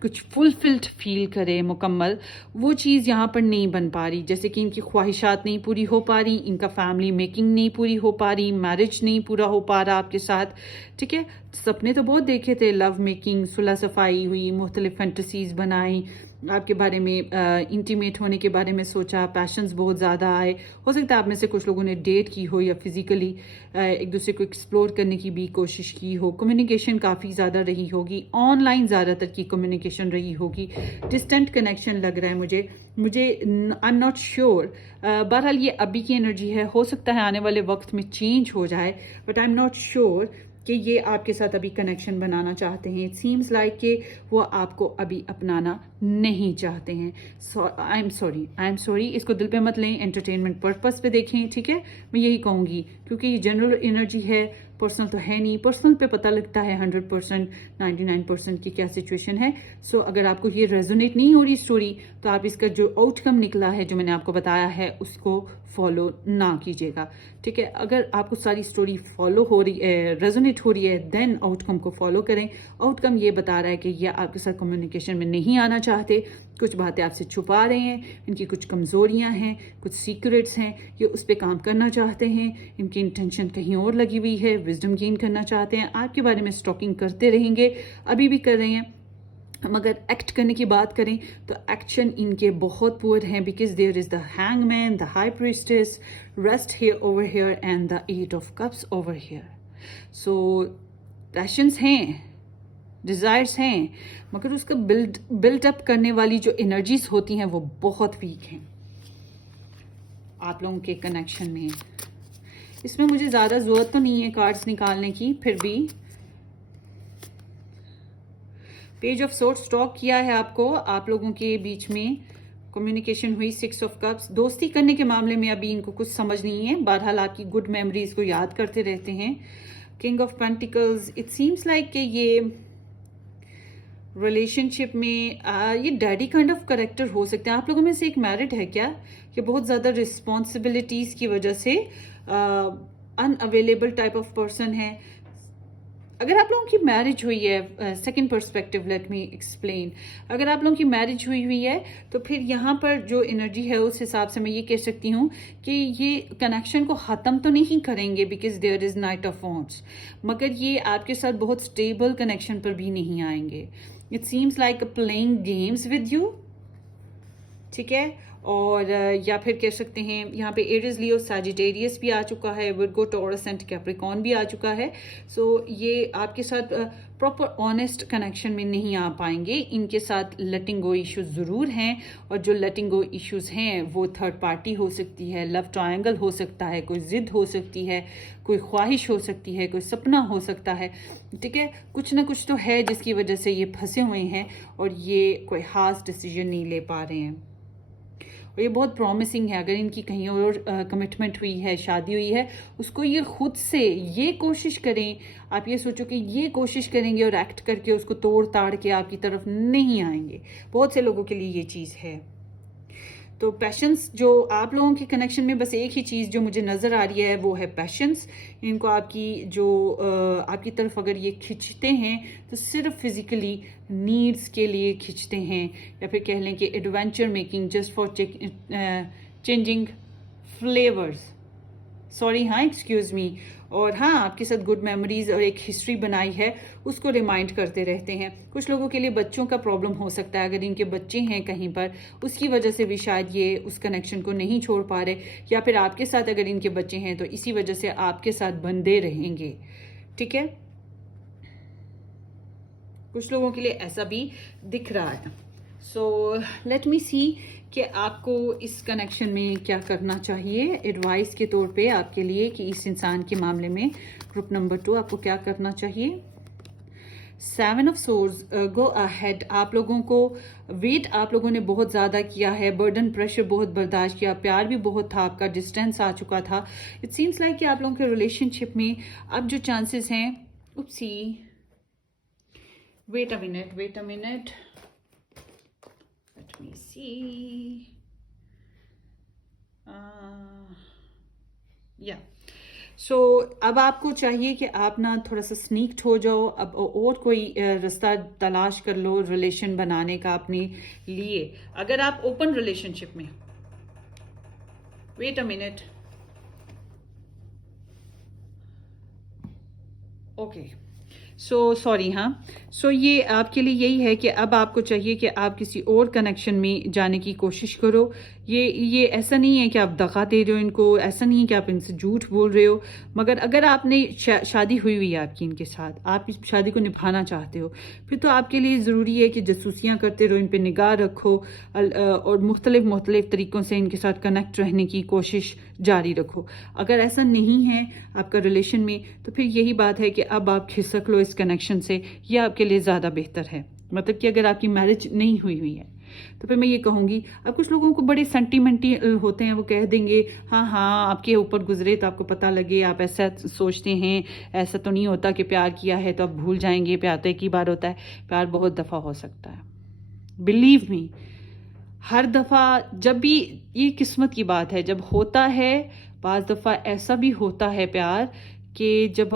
کچھ فلفلڈ فیل کرے مکمل. وہ چیز یہاں پر نہیں بن پا رہی. جیسے کہ ان کی خواہشات نہیں پوری ہو پا رہی، ان کا فیملی میکنگ نہیں پوری ہو پا رہی، میرج نہیں پورا ہو پا رہا آپ کے ساتھ. ٹھیک ہے، سپنے تو بہت دیکھے تھے، لو میکنگ، صلح صفائی ہوئی، مختلف فینٹسیز بنائیں، آپ کے بارے میں انٹیمیٹ ہونے کے بارے میں سوچا، پیشنز بہت زیادہ آئے. ہو سکتا ہے آپ میں سے کچھ لوگوں نے ڈیٹ کی ہو یا فزیکلی ایک دوسرے کو ایکسپلور کرنے کی بھی کوشش کی ہو. کمیونیکیشن کافی زیادہ رہی ہوگی، آن لائن زیادہ تر کی کمیونیکیشن رہی ہوگی. ڈسٹنٹ کنیکشن لگ رہا ہے مجھے آئی ایم ناٹ شیور. بہرحال یہ ابھی کی انرجی ہے، ہو سکتا ہے آنے والے وقت میں چینج ہو جائے، but I am not sure کہ یہ آپ کے ساتھ ابھی کنیکشن بنانا چاہتے ہیں. اٹ سیمز لائک کہ وہ آپ کو ابھی اپنانا نہیں چاہتے ہیں. آئی ایم سوری، اس کو دل پہ مت لیں، انٹرٹینمنٹ پرپس پہ دیکھیں. ٹھیک ہے، میں یہی کہوں گی، کیونکہ یہ جنرل انرجی ہے، پرسنل تو ہے نہیں. پرسنل پہ پتہ لگتا ہے 100%، 99% کی کیا سچویشن ہے. سو اگر آپ کو یہ ریزونیٹ نہیں ہو رہی اسٹوری، تو آپ اس کا جو آؤٹ کم نکلا ہے جو میں نے آپ کو بتایا ہے اس کو فالو نہ کیجیے گا. ٹھیک ہے، اگر آپ کو ساری اسٹوری فالو ہو رہی ہے، ریزونیٹ ہو رہی ہے، دین آؤٹ کم کو فالو کریں. آؤٹ کم یہ بتا رہا ہے کہ یہ آپ کے ساتھ کمیونیکیشن میں نہیں آنا چاہتے، کچھ باتیں آپ سے چھپا رہے ہیں، ان کی کچھ کمزوریاں ہیں، کچھ سیکریٹس ہیں، یہ اس پہ کام کرنا چاہتے ہیں. ان کی انٹینشن کہیں اور لگی ہوئی ہے، وزڈم گین کرنا چاہتے ہیں، آپ کے بارے میں اسٹاکنگ کرتے رہیں گے، ابھی بھی کر رہے ہیں. مگر ایکٹ کرنے کی بات کریں تو ایکشن ان کے بہت پور ہیں، because there is the hang man, the high priestess, rest here over here and the 8 of cups over here. So patience ہیں، ڈیزائرس ہیں، مگر اس کا بلڈ اپ کرنے والی جو انرجیز ہوتی ہیں وہ بہت ویک ہیں آپ لوگوں کے کنیکشن میں. اس میں مجھے زیادہ ضرورت تو نہیں ہے کارڈز نکالنے کی، پھر بھی پیج آف سورڈ اسٹاک کیا ہے آپ کو. آپ لوگوں کے بیچ میں کمیونیکیشن ہوئی. 6 آف کپس، دوستی کرنے کے معاملے میں ابھی ان کو کچھ سمجھ نہیں ہے، بہرحال آپ کی گڈ میموریز کو یاد کرتے رہتے ہیں. King of pentacles, it seems like کہ یہ ریلیشن شپ میں یہ ڈیڈی کائنڈ آف کریکٹر ہو سکتے ہیں. آپ لوگوں میں سے ایک میرڈ ہے کیا؟ کہ بہت زیادہ رسپانسبلٹیز کی وجہ سے in available type of person ہے. اگر آپ لوگوں کی میرج ہوئی ہے، second perspective let me explain, اگر آپ لوگوں کی میرج ہوئی ہے تو پھر یہاں پر جو انرجی ہے اس حساب سے میں یہ کہہ سکتی ہوں کہ یہ کنیکشن کو ختم تو نہیں کریں گے، because there is knight of wands, مگر یہ آپ کے ساتھ بہت اسٹیبل کنیکشن پر بھی نہیں آئیں گے. It seems like playing games with you. ٹھیک ہے، اور یا پھر کہہ سکتے ہیں یہاں پہ ایریز، لیو، سیجیٹیریس بھی آ چکا ہے، ورگو، ٹورس اینڈ کیپریکون بھی آ چکا ہے. سو یہ آپ کے ساتھ پراپر آنیسٹ کنیکشن میں نہیں آ پائیں گے. ان کے ساتھ لیٹنگ گو ایشوز ضرور ہیں، اور جو لیٹنگ گو ایشوز ہیں وہ تھرڈ پارٹی ہو سکتی ہے، لو ٹرائنگل ہو سکتا ہے، کوئی ضد ہو سکتی ہے، کوئی خواہش ہو سکتی ہے، کوئی سپنا ہو سکتا ہے. ٹھیک ہے، کچھ نہ کچھ تو ہے جس کی وجہ سے یہ پھنسے ہوئے ہیں اور یہ کوئی خاص ڈیسیجن نہیں لے پا رہے ہیں. और ये बहुत प्रॉमिसिंग है। अगर इनकी कहीं और कमिटमेंट हुई है, शादी हुई है, उसको ये खुद से ये कोशिश करें, आप ये सोचो कि ये कोशिश करेंगे और एक्ट करके उसको तोड़ ताड़ के आपकी तरफ नहीं आएंगे। बहुत से लोगों के लिए ये चीज़ है। तो पैशंस, जो आप लोगों के कनेक्शन में बस एक ही चीज़ जो मुझे नज़र आ रही है वो है पैशंस। इनको आपकी जो आपकी तरफ अगर ये खिंचते हैं तो सिर्फ फिज़िकली नीड्स के लिए खिंचते हैं, या फिर कह लें कि adventure making just for changing flavours. Sorry, हाँ, एक्सक्यूज़ मी। और हाँ, आपके साथ गुड मेमोरीज और एक हिस्ट्री बनाई है, उसको रिमाइंड करते रहते हैं। कुछ लोगों के लिए बच्चों का प्रॉब्लम हो सकता है, अगर इनके बच्चे हैं कहीं पर, उसकी वजह से भी शायद ये उस कनेक्शन को नहीं छोड़ पा रहे, या फिर आपके साथ अगर इनके बच्चे हैं तो इसी वजह से आपके साथ बंधे रहेंगे। ठीक है, कुछ लोगों के लिए ऐसा भी दिख रहा है। सो लेट मी सी कि आपको इस कनेक्शन में क्या करना चाहिए एडवाइस के तौर पे आपके लिए, कि इस इंसान के मामले में ग्रुप नंबर 2 आपको क्या करना चाहिए। 7 ऑफ सोर्ड्स, गो अहेड। आप लोगों को वेट आप लोगों ने बहुत ज़्यादा किया है, बर्डन प्रेशर बहुत बर्दाश्त किया, प्यार भी बहुत था, आपका डिस्टेंस आ चुका था। इट सीम्स लाइक कि आप लोगों के रिलेशनशिप में अब जो चांसेस हैं, oopsie, wait a minute, let me see, या सो अब आपको चाहिए कि आप ना थोड़ा सा स्नीक्ड हो जाओ, अब और कोई रास्ता तलाश कर लो रिलेशन बनाने का अपने लिए। अगर आप ओपन रिलेशनशिप में, wait a minute, okay, so sorry, हाँ, सो ये आपके लिए यही है कि अब आपको चाहिए कि आप किसी और कनेक्शन में जाने की कोशिश करो। ये ऐसा नहीं है कि आप दगा दे रहे हो इनको, ऐसा नहीं है कि आप इनसे झूठ बोल रहे हो, मगर अगर आपने शादी हुई हुई है आपकी इनके साथ, आप इस शादी को निभाना चाहते हो, फिर तो आपके लिए ज़रूरी है कि जासूसियाँ करते रहो, इन पर निगाह रखो और मुख्तलिफ तरीक़ों से इनके साथ कनेक्ट रहने की कोशिश जारी रखो। अगर ऐसा नहीं है आपका रिलेशन में, तो फिर यही बात है कि अब आप खिसक लो इस कनेक्शन से, ये आपके लिए ज़्यादा बेहतर है। मतलब कि अगर आपकी मैरिज नहीं हुई हुई है तो फिर मैं ये कहूँगी, अब कुछ लोगों को बड़े सेंटिमेंटल होते हैं, वो कह देंगे हाँ हाँ आपके ऊपर गुजरे तो आपको पता लगे, आप ऐसा सोचते हैं, ऐसा तो नहीं होता कि प्यार किया है तो आप भूल जाएंगे, प्यार तो एक ही बार होता है। प्यार बहुत दफ़ा हो सकता है, बिलीव मी, हर दफ़ा जब भी, ये किस्मत की बात है, जब होता है, बाज़ दफ़ा ऐसा भी होता है प्यार कि जब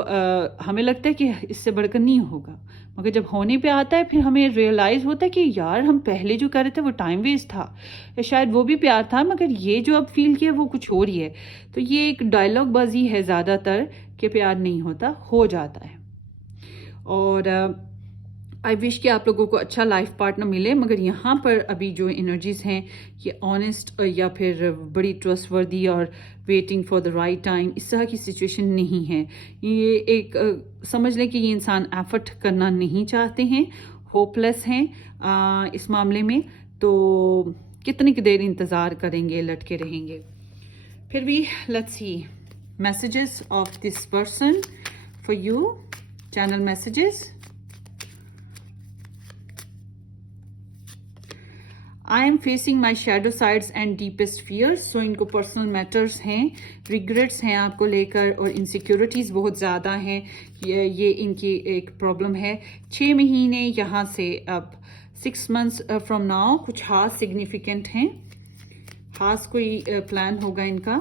हमें लगता है कि इससे बढ़कर नहीं होगा, मगर जब होने पे आता है फिर हमें रियलाइज़ होता है कि यार हम पहले जो कर रहे थे वो टाइम वेस्ट था, या शायद वो भी प्यार था मगर ये जो अब फील किया वो कुछ और ही है। तो ये एक डायलॉग बाजी है ज़्यादातर कि प्यार नहीं होता, हो जाता है। और आई विश कि आप लोगों को अच्छा लाइफ पार्टनर मिले, मगर यहाँ पर अभी जो एनर्जीज हैं ये ऑनेस्ट या फिर बड़ी ट्रस्टवर्दी और waiting for the right time, इस तरह की सिचुएशन नहीं है। ये एक समझ लें कि ये इंसान एफर्ट करना नहीं चाहते हैं, होपलेस हैं इस मामले में। तो कितनी देर इंतज़ार करेंगे, लटके रहेंगे। फिर भी let's see messages of this person for you, channel messages. I am facing my shadow sides and deepest fears. So इनको पर्सनल मैटर्स हैं, रिग्रेट्स हैं आपको लेकर, और इनसिक्योरिटीज़ बहुत ज़्यादा हैं। ये इनकी एक प्रॉब्लम है। 6 महीने यहाँ से अब 6 months फ्रॉम नाउ कुछ खास सिग्निफिकेंट हैं, खास कोई प्लान होगा इनका।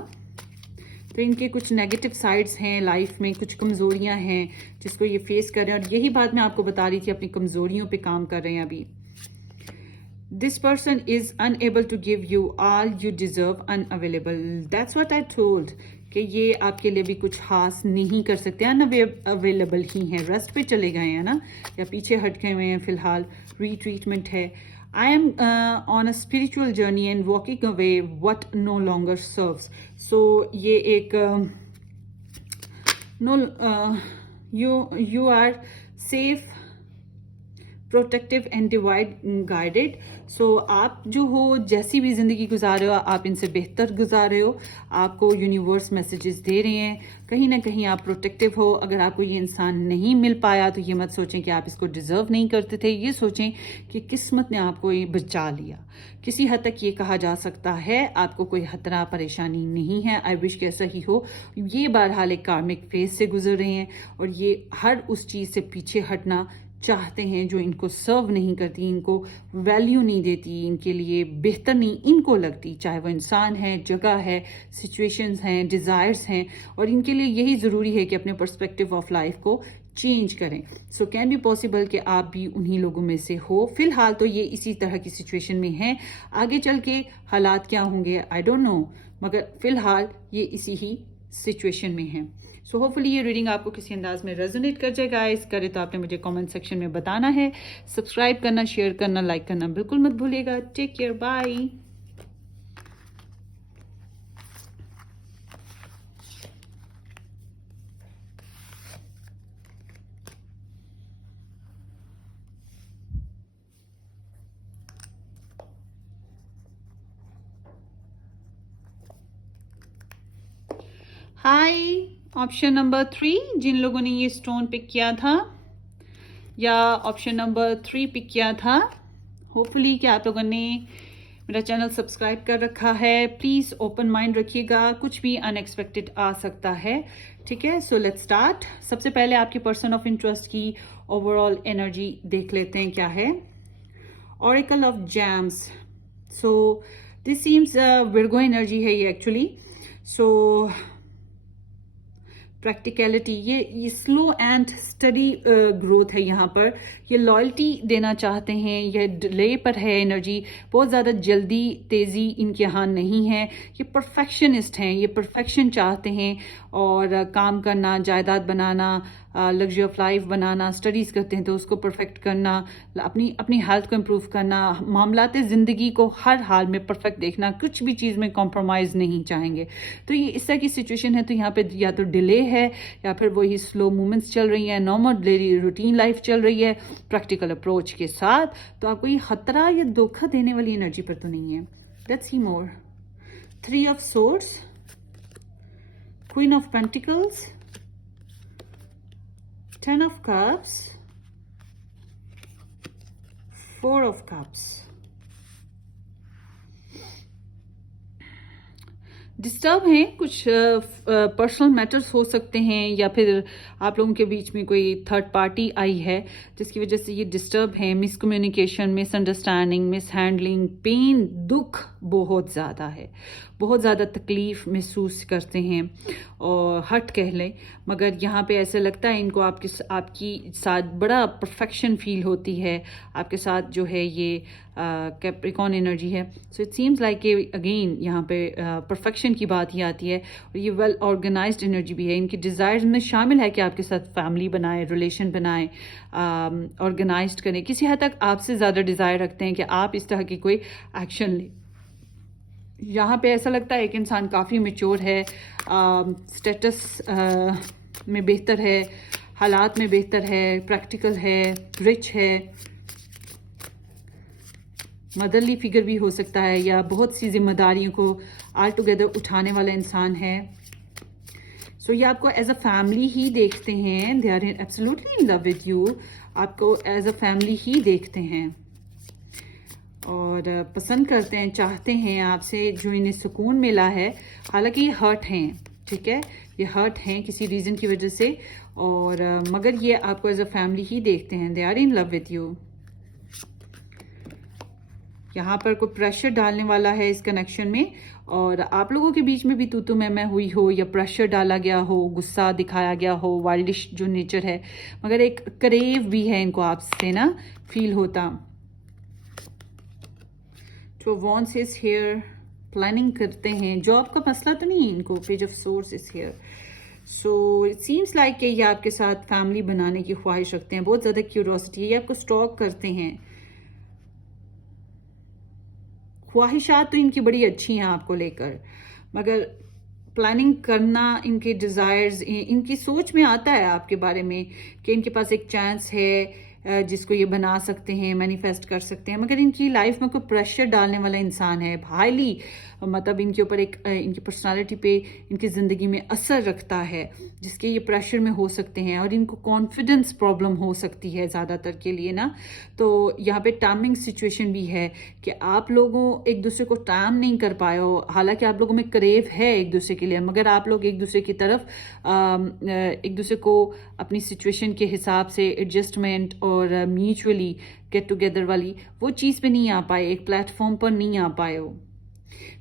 तो इनके कुछ नेगेटिव साइड्स हैं लाइफ में, कुछ कमज़ोरियाँ हैं जिसको ये फेस कर रहे हैं, और यही बात मैं आपको बता रही थी, अपनी कमज़ोरियों पे काम कर रहे हैं अभी। This person is unable to give you all you deserve, unavailable. That's what I told. कि ये आपके लिए भी कुछ खास नहीं कर सकते, अनअवेलेबल ही हैं, रेस्ट पे चले गए हैं ना, या पीछे हट गए हुए हैं फिलहाल, रीट्रीटमेंट है। I am on a spiritual journey and walking away what no longer serves. So ये एक you are safe, protective and divine guided. So आप जो हो जैसी भी ज़िंदगी गुजार रहे हो आप इनसे बेहतर गुजार रहे हो. आपको यूनिवर्स मैसेजेस दे रहे हैं, कहीं ना कहीं आप प्रोटेक्टिव हो. अगर आपको ये इंसान नहीं मिल पाया तो ये मत सोचें कि आप इसको डिज़र्व नहीं करते थे, ये सोचें कि किस्मत ने आपको ये बचा लिया. किसी हद तक ये कहा जा सकता है आपको कोई खतरा परेशानी नहीं है. आई विश कि ऐसा ही हो. ये बहरहाल एक कार्मिक फेज से गुजर रहे हैं और ये हर उस चीज़ से पीछे हटना चाहते हैं जो इनको सर्व नहीं करती, इनको वैल्यू नहीं देती, इनके लिए बेहतर नहीं इनको लगती, चाहे वो इंसान है, जगह है, सिचुएशंस हैं, डिज़ायर्स हैं. और इनके लिए यही ज़रूरी है कि अपने पर्सपेक्टिव ऑफ लाइफ को चेंज करें. सो कैन बी पॉसिबल कि आप भी उन्हीं लोगों में से हो. फिलहाल तो ये इसी तरह की सिचुएशन में हैं. आगे चल के हालात क्या होंगे आई डोंट नो, मगर फिलहाल ये इसी ही सिचुएशन में हैं. सो होपफुली ये रीडिंग आपको किसी अंदाज में रेजोनेट कर जाएगा. गाइस करे तो आपने मुझे कमेंट सेक्शन में बताना है. सब्सक्राइब करना, शेयर करना, लाइक करना बिल्कुल मत भूलिएगा. Take care, bye. Hi, option number 3 जिन लोगों ने ये स्टोन पिक किया था या ऑप्शन नंबर 3 पिक किया था, होपफुली कि आप लोगों ने मेरा चैनल सब्सक्राइब कर रखा है. प्लीज़ ओपन माइंड रखिएगा, कुछ भी अनएक्सपेक्टेड आ सकता है. ठीक है, सो लेट्स स्टार्ट. सबसे पहले आपकी पर्सन ऑफ इंटरेस्ट की ओवरऑल एनर्जी देख लेते हैं क्या है. Oracle of gems. So this seems Virgo energy है ये एक्चुअली. सो प्रैक्टिकलिटी, ये स्लो एंड स्टडी ग्रोथ है यहाँ पर. ये लॉयल्टी देना चाहते हैं, ये डिले पर है एनर्जी. बहुत ज़्यादा जल्दी तेज़ी इनके यहाँ नहीं है. ये परफेक्शनिस्ट हैं, ये परफेक्शन चाहते हैं और काम करना, जायदाद बनाना, लग्जरी ऑफ लाइफ बनाना. स्टडीज़ करते हैं तो उसको परफेक्ट करना, अपनी हेल्थ को इम्प्रूव करना, मामलाते ज़िंदगी को हर हाल में परफेक्ट देखना, कुछ भी चीज़ में कॉम्प्रोमाइज़ नहीं चाहेंगे. तो ये इस तरह की सिचुएशन है. तो यहाँ पे या तो डिले है या फिर वही स्लो मूवमेंट्स चल रही हैं, नॉर्मल डेली रूटीन लाइफ चल रही है प्रैक्टिकल अप्रोच के साथ. तो आपको ये खतरा या धोखा देने वाली एनर्जी पर तो नहीं है. Let's see more. 3 of swords, queen of pentacles, 10 of cups, 4 of cups. Disturb हैं, कुछ पर्सनल मैटर्स हो सकते हैं या फिर आप लोगों के बीच में कोई थर्ड पार्टी आई है जिसकी वजह से ये डिस्टर्ब हैं. मिसकम्युनिकेशन, मिसअंडरस्टैंडिंग, मिसहैंडलिंग, पेन, दुख बहुत ज़्यादा है. बहुत ज़्यादा तकलीफ़ महसूस करते हैं और हट कह लें. मगर यहाँ पे ऐसा लगता है इनको आपकी साथ बड़ा परफेक्शन फील होती है. आपके साथ जो है ये कैप्रिकॉर्न एनर्जी है. So it seems like again यहाँ पे परफेक्शन की बात ही आती है. और ये वेल ऑर्गेनाइज्ड एनर्जी भी है. इनकी डिज़ायर्स में शामिल है कि आपके साथ फैमिली बनाए, रिलेशन बनाए, ऑर्गेनाइज्ड करें. किसी हद तक आपसे ज़्यादा डिज़ायर रखते हैं कि आप इस तरह की कोई एक्शन लें. यहाँ पे ऐसा लगता है कि इंसान काफ़ी मैच्योर है, स्टेटस में बेहतर है, हालात में बेहतर है, प्रैक्टिकल है, रिच है, मदरली फिगर भी हो सकता है या बहुत सी जिम्मेदारियों को ऑल टुगेदर उठाने वाला इंसान है. सो ये आपको एज अ फैमिली ही देखते हैं. They are absolutely in love with you. आपको एज अ फैमिली ही देखते हैं और पसंद करते हैं, चाहते हैं आपसे जो इन्हें सुकून मिला है. हालांकि ये हर्ट हैं, ठीक है, ये हर्ट हैं किसी रीज़न की वजह से और मगर ये आपको एज अ फैमिली ही देखते हैं. They are in love with you. यहाँ पर कोई प्रेशर डालने वाला है इस कनेक्शन में और आप लोगों के बीच में भी तू मैं हुई हो या प्रेशर डाला गया हो, गुस्सा दिखाया गया हो, वाइल्डिश जो नेचर है. मगर एक करेव भी है इनको आपसे ना फील होता. तो वॉन्ट्स इज हियर, प्लानिंग करते हैं. जॉब का मसला तो नहीं है इनको. Page of source is here. So it seems like कि ये आपके साथ फैमिली बनाने की ख्वाहिश रखते हैं. बहुत ज़्यादा क्यूरोसिटी है, ये आपको स्टॉक करते हैं. ख्वाहिशात तो इनकी बड़ी अच्छी हैं आपको लेकर, मगर प्लानिंग करना, इनके डिज़ायर्स, इनकी सोच में आता है आपके बारे में कि इनके पास एक चांस है जिसको ये बना सकते हैं, मैनिफेस्ट कर सकते हैं, मगर इनकी लाइफ में कोई प्रेशर डालने वाला इंसान है, हाईली मतलब इनके ऊपर एक इनकी पर्सनालिटी पे, इनकी ज़िंदगी में असर रखता है, जिसके ये प्रेशर में हो सकते हैं, और इनको कॉन्फिडेंस प्रॉब्लम हो सकती है ज़्यादातर के लिए ना। तो यहाँ पे टाइमिंग सिचुएशन भी है कि आप लोगों एक दूसरे को टाइम नहीं कर पाए हो, हालांकि आप लोगों में क्रेव है एक दूसरे के लिए, मगर आप लोग एक दूसरे की तरफ एक दूसरे को अपनी सिचुएशन के हिसाब से एडजस्टमेंट और म्यूचुअली गेट टुगेदर वाली वो चीज़ पे नहीं आ पाए, एक प्लेटफॉर्म पर नहीं आ पाए हो।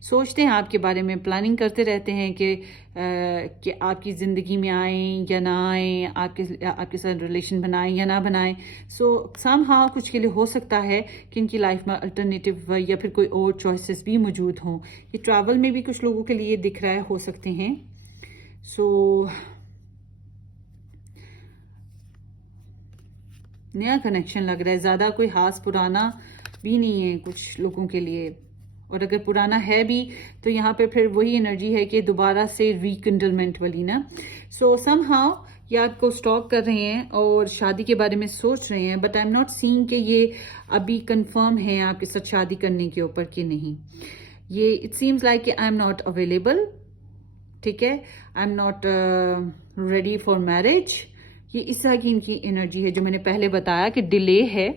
सोचते हैं आपके बारे में, प्लानिंग करते रहते हैं कि आपकी ज़िंदगी में आएँ या ना आएँ, आपके साथ रिलेशन बनाएं या ना बनाएं। सो समहाउ कुछ के लिए हो सकता है कि इनकी लाइफ में अल्टरनेटिव या फिर कोई और चॉइसेस भी मौजूद हों। ये ट्रैवल में भी कुछ लोगों के लिए दिख रहा है, हो सकते हैं। सो नया कनेक्शन लग रहा है, ज़्यादा कोई खास पुराना भी नहीं है कुछ लोगों के लिए, और अगर पुराना है भी तो यहाँ पे फिर वही एनर्जी है कि दोबारा से रिकंडलमेंट वाली ना। सो समहाउ ये आपको स्टॉप कर रहे हैं और शादी के बारे में सोच रहे हैं, but I am not seeing कि ये अभी कंफर्म है आपके साथ शादी करने के ऊपर कि नहीं। ये इट सीम्स लाइक कि आई एम नॉट अवेलेबल, ठीक है, I am not ready for marriage. ये इस तरह की इनकी एनर्जी है, जो मैंने पहले बताया कि डिले है,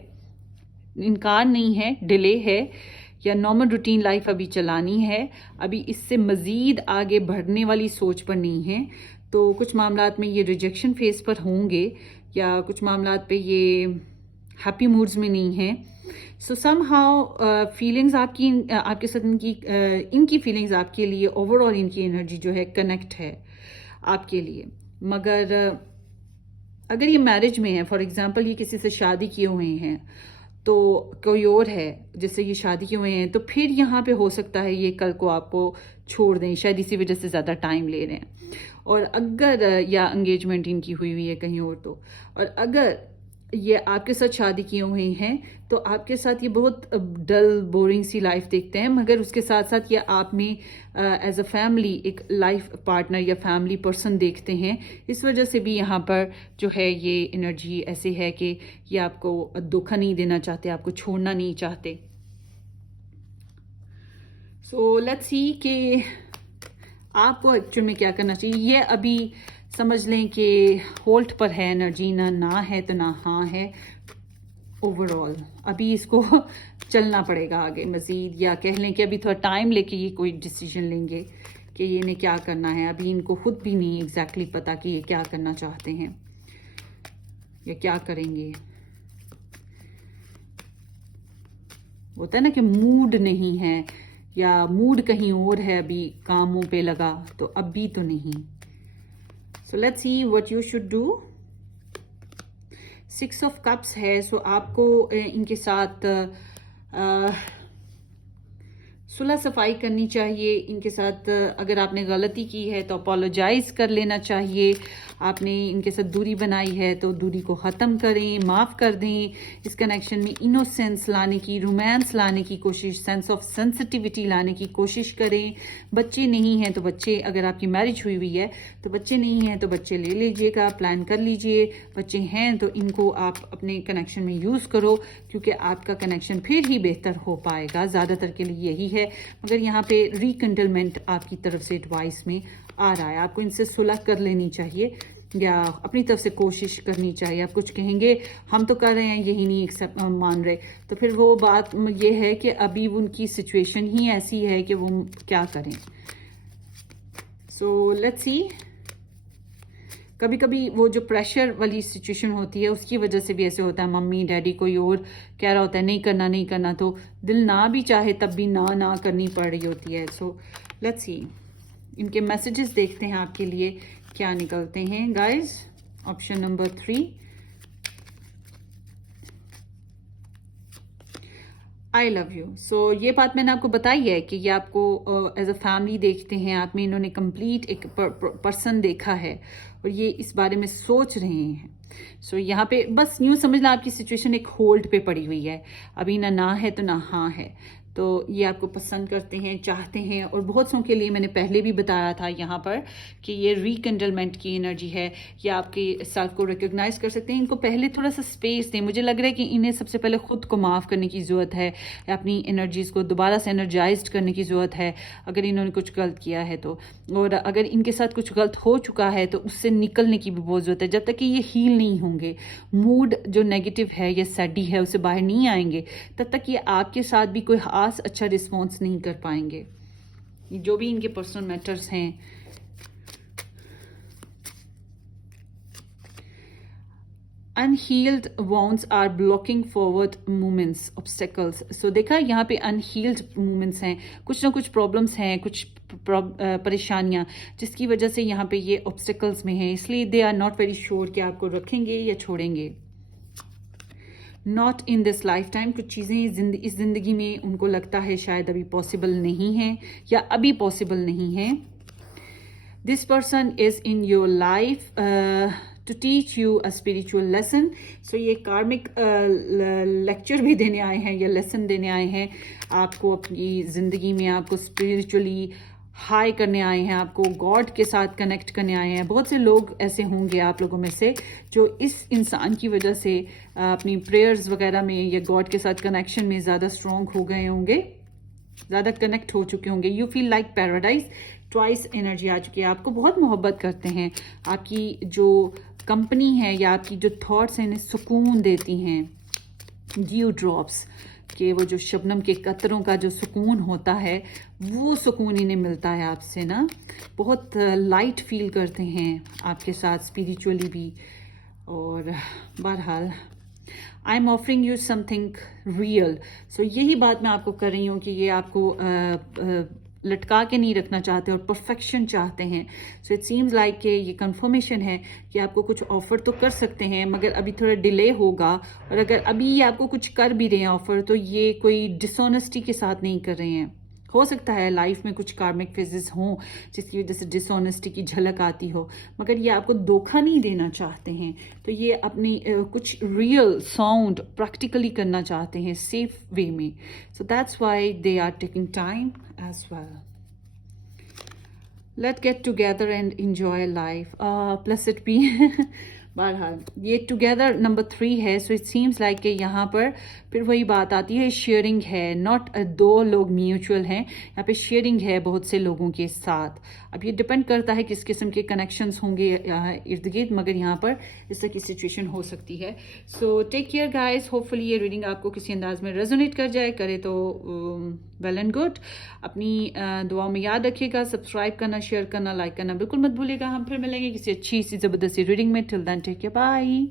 इनकार नहीं है, डिले है, या नॉर्मल रूटीन लाइफ अभी चलानी है, अभी इससे मज़ीद आगे बढ़ने वाली सोच पर नहीं है। तो कुछ मामलात में ये रिजेक्शन फेस पर होंगे, या कुछ मामलात पे ये हैप्पी मूड्स में नहीं है। सो समहाउ फीलिंग्स आपके साथ इनकी फीलिंग्स आपके लिए, ओवरऑल इनकी एनर्जी जो है कनेक्ट है आपके लिए। मगर अगर ये मैरिज में है, फॉर एग्जांपल ये किसी से शादी किए हुए हैं, तो कोई और है जिससे ये शादी किए हुए हैं, तो फिर यहाँ पे हो सकता है ये कल को आपको छोड़ दें, शायद इसी वजह से ज़्यादा टाइम ले रहे हैं। और अगर या एंगेजमेंट इनकी हुई हुई है कहीं और, तो और अगर ये आपके साथ शादी किए हुए हैं तो आपके साथ ये बहुत डल बोरिंग सी लाइफ देखते हैं, मगर उसके साथ साथ ये आप में एज अ फैमिली एक लाइफ पार्टनर या फैमिली पर्सन देखते हैं। इस वजह से भी यहाँ पर जो है ये एनर्जी ऐसे है कि ये आपको धोखा नहीं देना चाहते, आपको छोड़ना नहीं चाहते। सो लेट्स सी कि आपको एक्चुअल में क्या करना चाहिए। ये अभी समझ लें कि होल्ड पर है एनर्जी, ना है तो ना हाँ है। ओवरऑल अभी इसको चलना पड़ेगा आगे मज़ीद, या कह लें कि अभी थोड़ा टाइम लेके ये कोई डिसीजन लेंगे कि ये इन्हें क्या करना है। अभी इनको खुद भी नहीं एग्जैक्टली पता कि ये क्या करना चाहते हैं या क्या करेंगे। होता है ना कि मूड नहीं है, या मूड कहीं और है, अभी कामों पे लगा, तो अभी तो नहीं। So let's see what you should do. 6 of cups है, सो आपको इनके साथ सुलह सफाई करनी चाहिए। इनके साथ अगर आपने गलती की है तो अपोलोजाइज कर लेना चाहिए। आपने इनके साथ दूरी बनाई है तो दूरी को ख़त्म करें, माफ़ कर दें। इस कनेक्शन में इनोसेंस लाने की, रोमांस लाने की कोशिश, सेंस ऑफ सेंसिटिविटी लाने की कोशिश करें। बच्चे नहीं हैं तो बच्चे, अगर आपकी मैरिज हुई हुई है तो बच्चे नहीं हैं तो बच्चे ले लीजिएगा, प्लान कर लीजिए। बच्चे हैं तो इनको आप अपने कनेक्शन में यूज़ करो, क्योंकि आपका कनेक्शन फिर ही बेहतर हो पाएगा। ज़्यादातर के लिए यही है, मगर यहाँ पे रिकंडलमेंट आपकी तरफ से एडवाइस में आ रहा है। आपको इनसे सुलह कर लेनी चाहिए या अपनी तरफ से कोशिश करनी चाहिए। आप कुछ कहेंगे हम तो कर रहे हैं, यही नहीं एक्सेप्ट मान रहे, तो फिर वो बात ये है कि अभी उनकी सिचुएशन ही ऐसी है कि वो क्या करें। So let's see. कभी कभी वो जो प्रेशर वाली सिचुएशन होती है उसकी वजह से भी ऐसे होता है, मम्मी डैडी कोई और कह रहा होता है नहीं करना नहीं करना, तो दिल ना भी चाहे तब भी ना करनी पड़ रही होती है। सो लेट्स सी, इनके मैसेजेस देखते हैं आपके लिए क्या निकलते हैं guys. Option number 3, I love you. So ये बात मैंने आपको बताई है कि ये आपको एज अ फैमिली देखते हैं, आप में इन्होंने कंप्लीट एक पर्सन देखा है और ये इस बारे में सोच रहे हैं। सो यहाँ पे बस यूँ समझ लो आपकी सिचुएशन एक होल्ड पे पड़ी हुई है, अभी ना है तो ना हाँ है। تو یہ آپ کو پسند کرتے ہیں، چاہتے ہیں، اور بہت سو کے لیے میں نے پہلے بھی بتایا تھا یہاں پر کہ یہ ریکنڈلمنٹ کی انرجی ہے، یہ آپ کے سیلف کو ریکگنائز کر سکتے ہیں. ان کو پہلے تھوڑا سا اسپیس دیں. مجھے لگ رہا ہے کہ انہیں سب سے پہلے خود کو معاف کرنے کی ضرورت ہے، اپنی انرجیز کو دوبارہ سے انرجائزڈ کرنے کی ضرورت ہے اگر انہوں نے کچھ غلط کیا ہے تو. اور اگر ان کے ساتھ کچھ غلط ہو چکا ہے تو اس سے نکلنے کی بھی بہت ضرورت ہے. جب تک کہ یہ ہیل نہیں ہوں گے، موڈ جو نیگیٹو ہے یا سیڈی ہے اسے باہر نہیں آئیں گے، تب تک یہ آپ کے ساتھ بھی کوئی خاص اچھا رسپانس نہیں کر پائیں گے. جو بھی ان کے پرسنل میٹرز ہیں. unhealed wounds are blocking forward movements obstacles. So دیکھا یہاں پہ unhealed movements ہیں، کچھ نہ کچھ پرابلمس ہیں، کچھ پریشانیاں جس کی وجہ سے یہاں پہ یہ obstacles میں ہیں، اس لیے they are not very sure کہ آپ کو رکھیں گے یا چھوڑیں گے. not in this lifetime. کچھ چیزیں اس زندگی میں ان کو لگتا ہے شاید ابھی پاسبل نہیں ہیں یا ابھی پاسبل نہیں ہیں. This person is in your life to teach you a spiritual lesson. So یہ کارمک لیکچر بھی دینے آئے ہیں یا لیسن دینے آئے ہیں آپ کو اپنی زندگی میں، آپ کو اسپریچولی ہائی کرنے آئے ہیں، آپ کو گاڈ کے ساتھ کنیکٹ کرنے آئے ہیں. بہت سے لوگ ایسے ہوں گے آپ لوگوں میں سے جو اس انسان کی وجہ سے اپنی پریئرز وغیرہ میں یا گاڈ کے ساتھ کنیکشن میں زیادہ اسٹرانگ ہو گئے ہوں گے، زیادہ کنیکٹ ہو چکے ہوں گے. You feel like paradise. Twice energy آ چکی ہے. آپ کو بہت محبت کرتے ہیں. آپ کی جو کمپنی ہے یا آپ کی جو تھاٹس ہیں انہیں سکون دیتی ہیں. ڈیو ڈراپس کہ وہ جو شبنم کے قطروں کا جو سکون ہوتا ہے وہ سکون انہیں ملتا ہے آپ سے نا. بہت لائٹ فیل کرتے ہیں آپ کے ساتھ اسپریچولی بھی. اور بہرحال I am offering you something real. So یہی بات میں آپ کو کر رہی ہوں کہ یہ آپ کو لٹکا کے نہیں رکھنا چاہتے اور پرفیکشن چاہتے ہیں. سو اٹ سیمز لائک کہ یہ کنفرمیشن ہے کہ آپ کو کچھ آفر تو کر سکتے ہیں مگر ابھی تھوڑا ڈیلے ہوگا. اور اگر ابھی یہ آپ کو کچھ کر بھی رہے ہیں آفر تو یہ کوئی ڈس آنیسٹی کے ساتھ نہیں کر رہے ہیں. ہو سکتا ہے لائف میں کچھ کارمک فیزز ہوں جس کی وجہ سے ڈس آنیسٹی کی جھلک آتی ہو، مگر یہ آپ کو دھوکہ نہیں دینا چاہتے ہیں. تو یہ اپنی کچھ ریئل ساؤنڈ پریکٹیکلی کرنا چاہتے ہیں سیف وے میں. So that's why they are taking time as well. Let get together and enjoy life. Plus it be. بہرحال یہ ٹوگیدر نمبر 3 ہے. سو اٹ سیمس لائک کہ یہاں پر پھر وہی بات آتی ہے، شیئرنگ ہے. ناٹ 2 لوگ میوچول ہیں، یہاں پہ شیئرنگ ہے بہت سے لوگوں کے ساتھ. اب یہ ڈپینڈ کرتا ہے کس قسم کے کنیکشنز ہوں گے ارد گرد، مگر یہاں پر اس طرح کی سچویشن ہو سکتی ہے. سو ٹیک کیئر گائز. ہوپ فلی یہ ریڈنگ آپ کو کسی انداز میں ریزونیٹ کر جائے، کرے تو ویل اینڈ گڈ. اپنی دعاؤں میں یاد رکھیے گا، سبسکرائب کرنا، شیئر کرنا، لائک کرنا بالکل مت بھولے گا. ہم پھر ملیں گے کسی اچھی سی زبردستی ریڈنگ میں. ٹل دین ٹیک کیئر، بائے.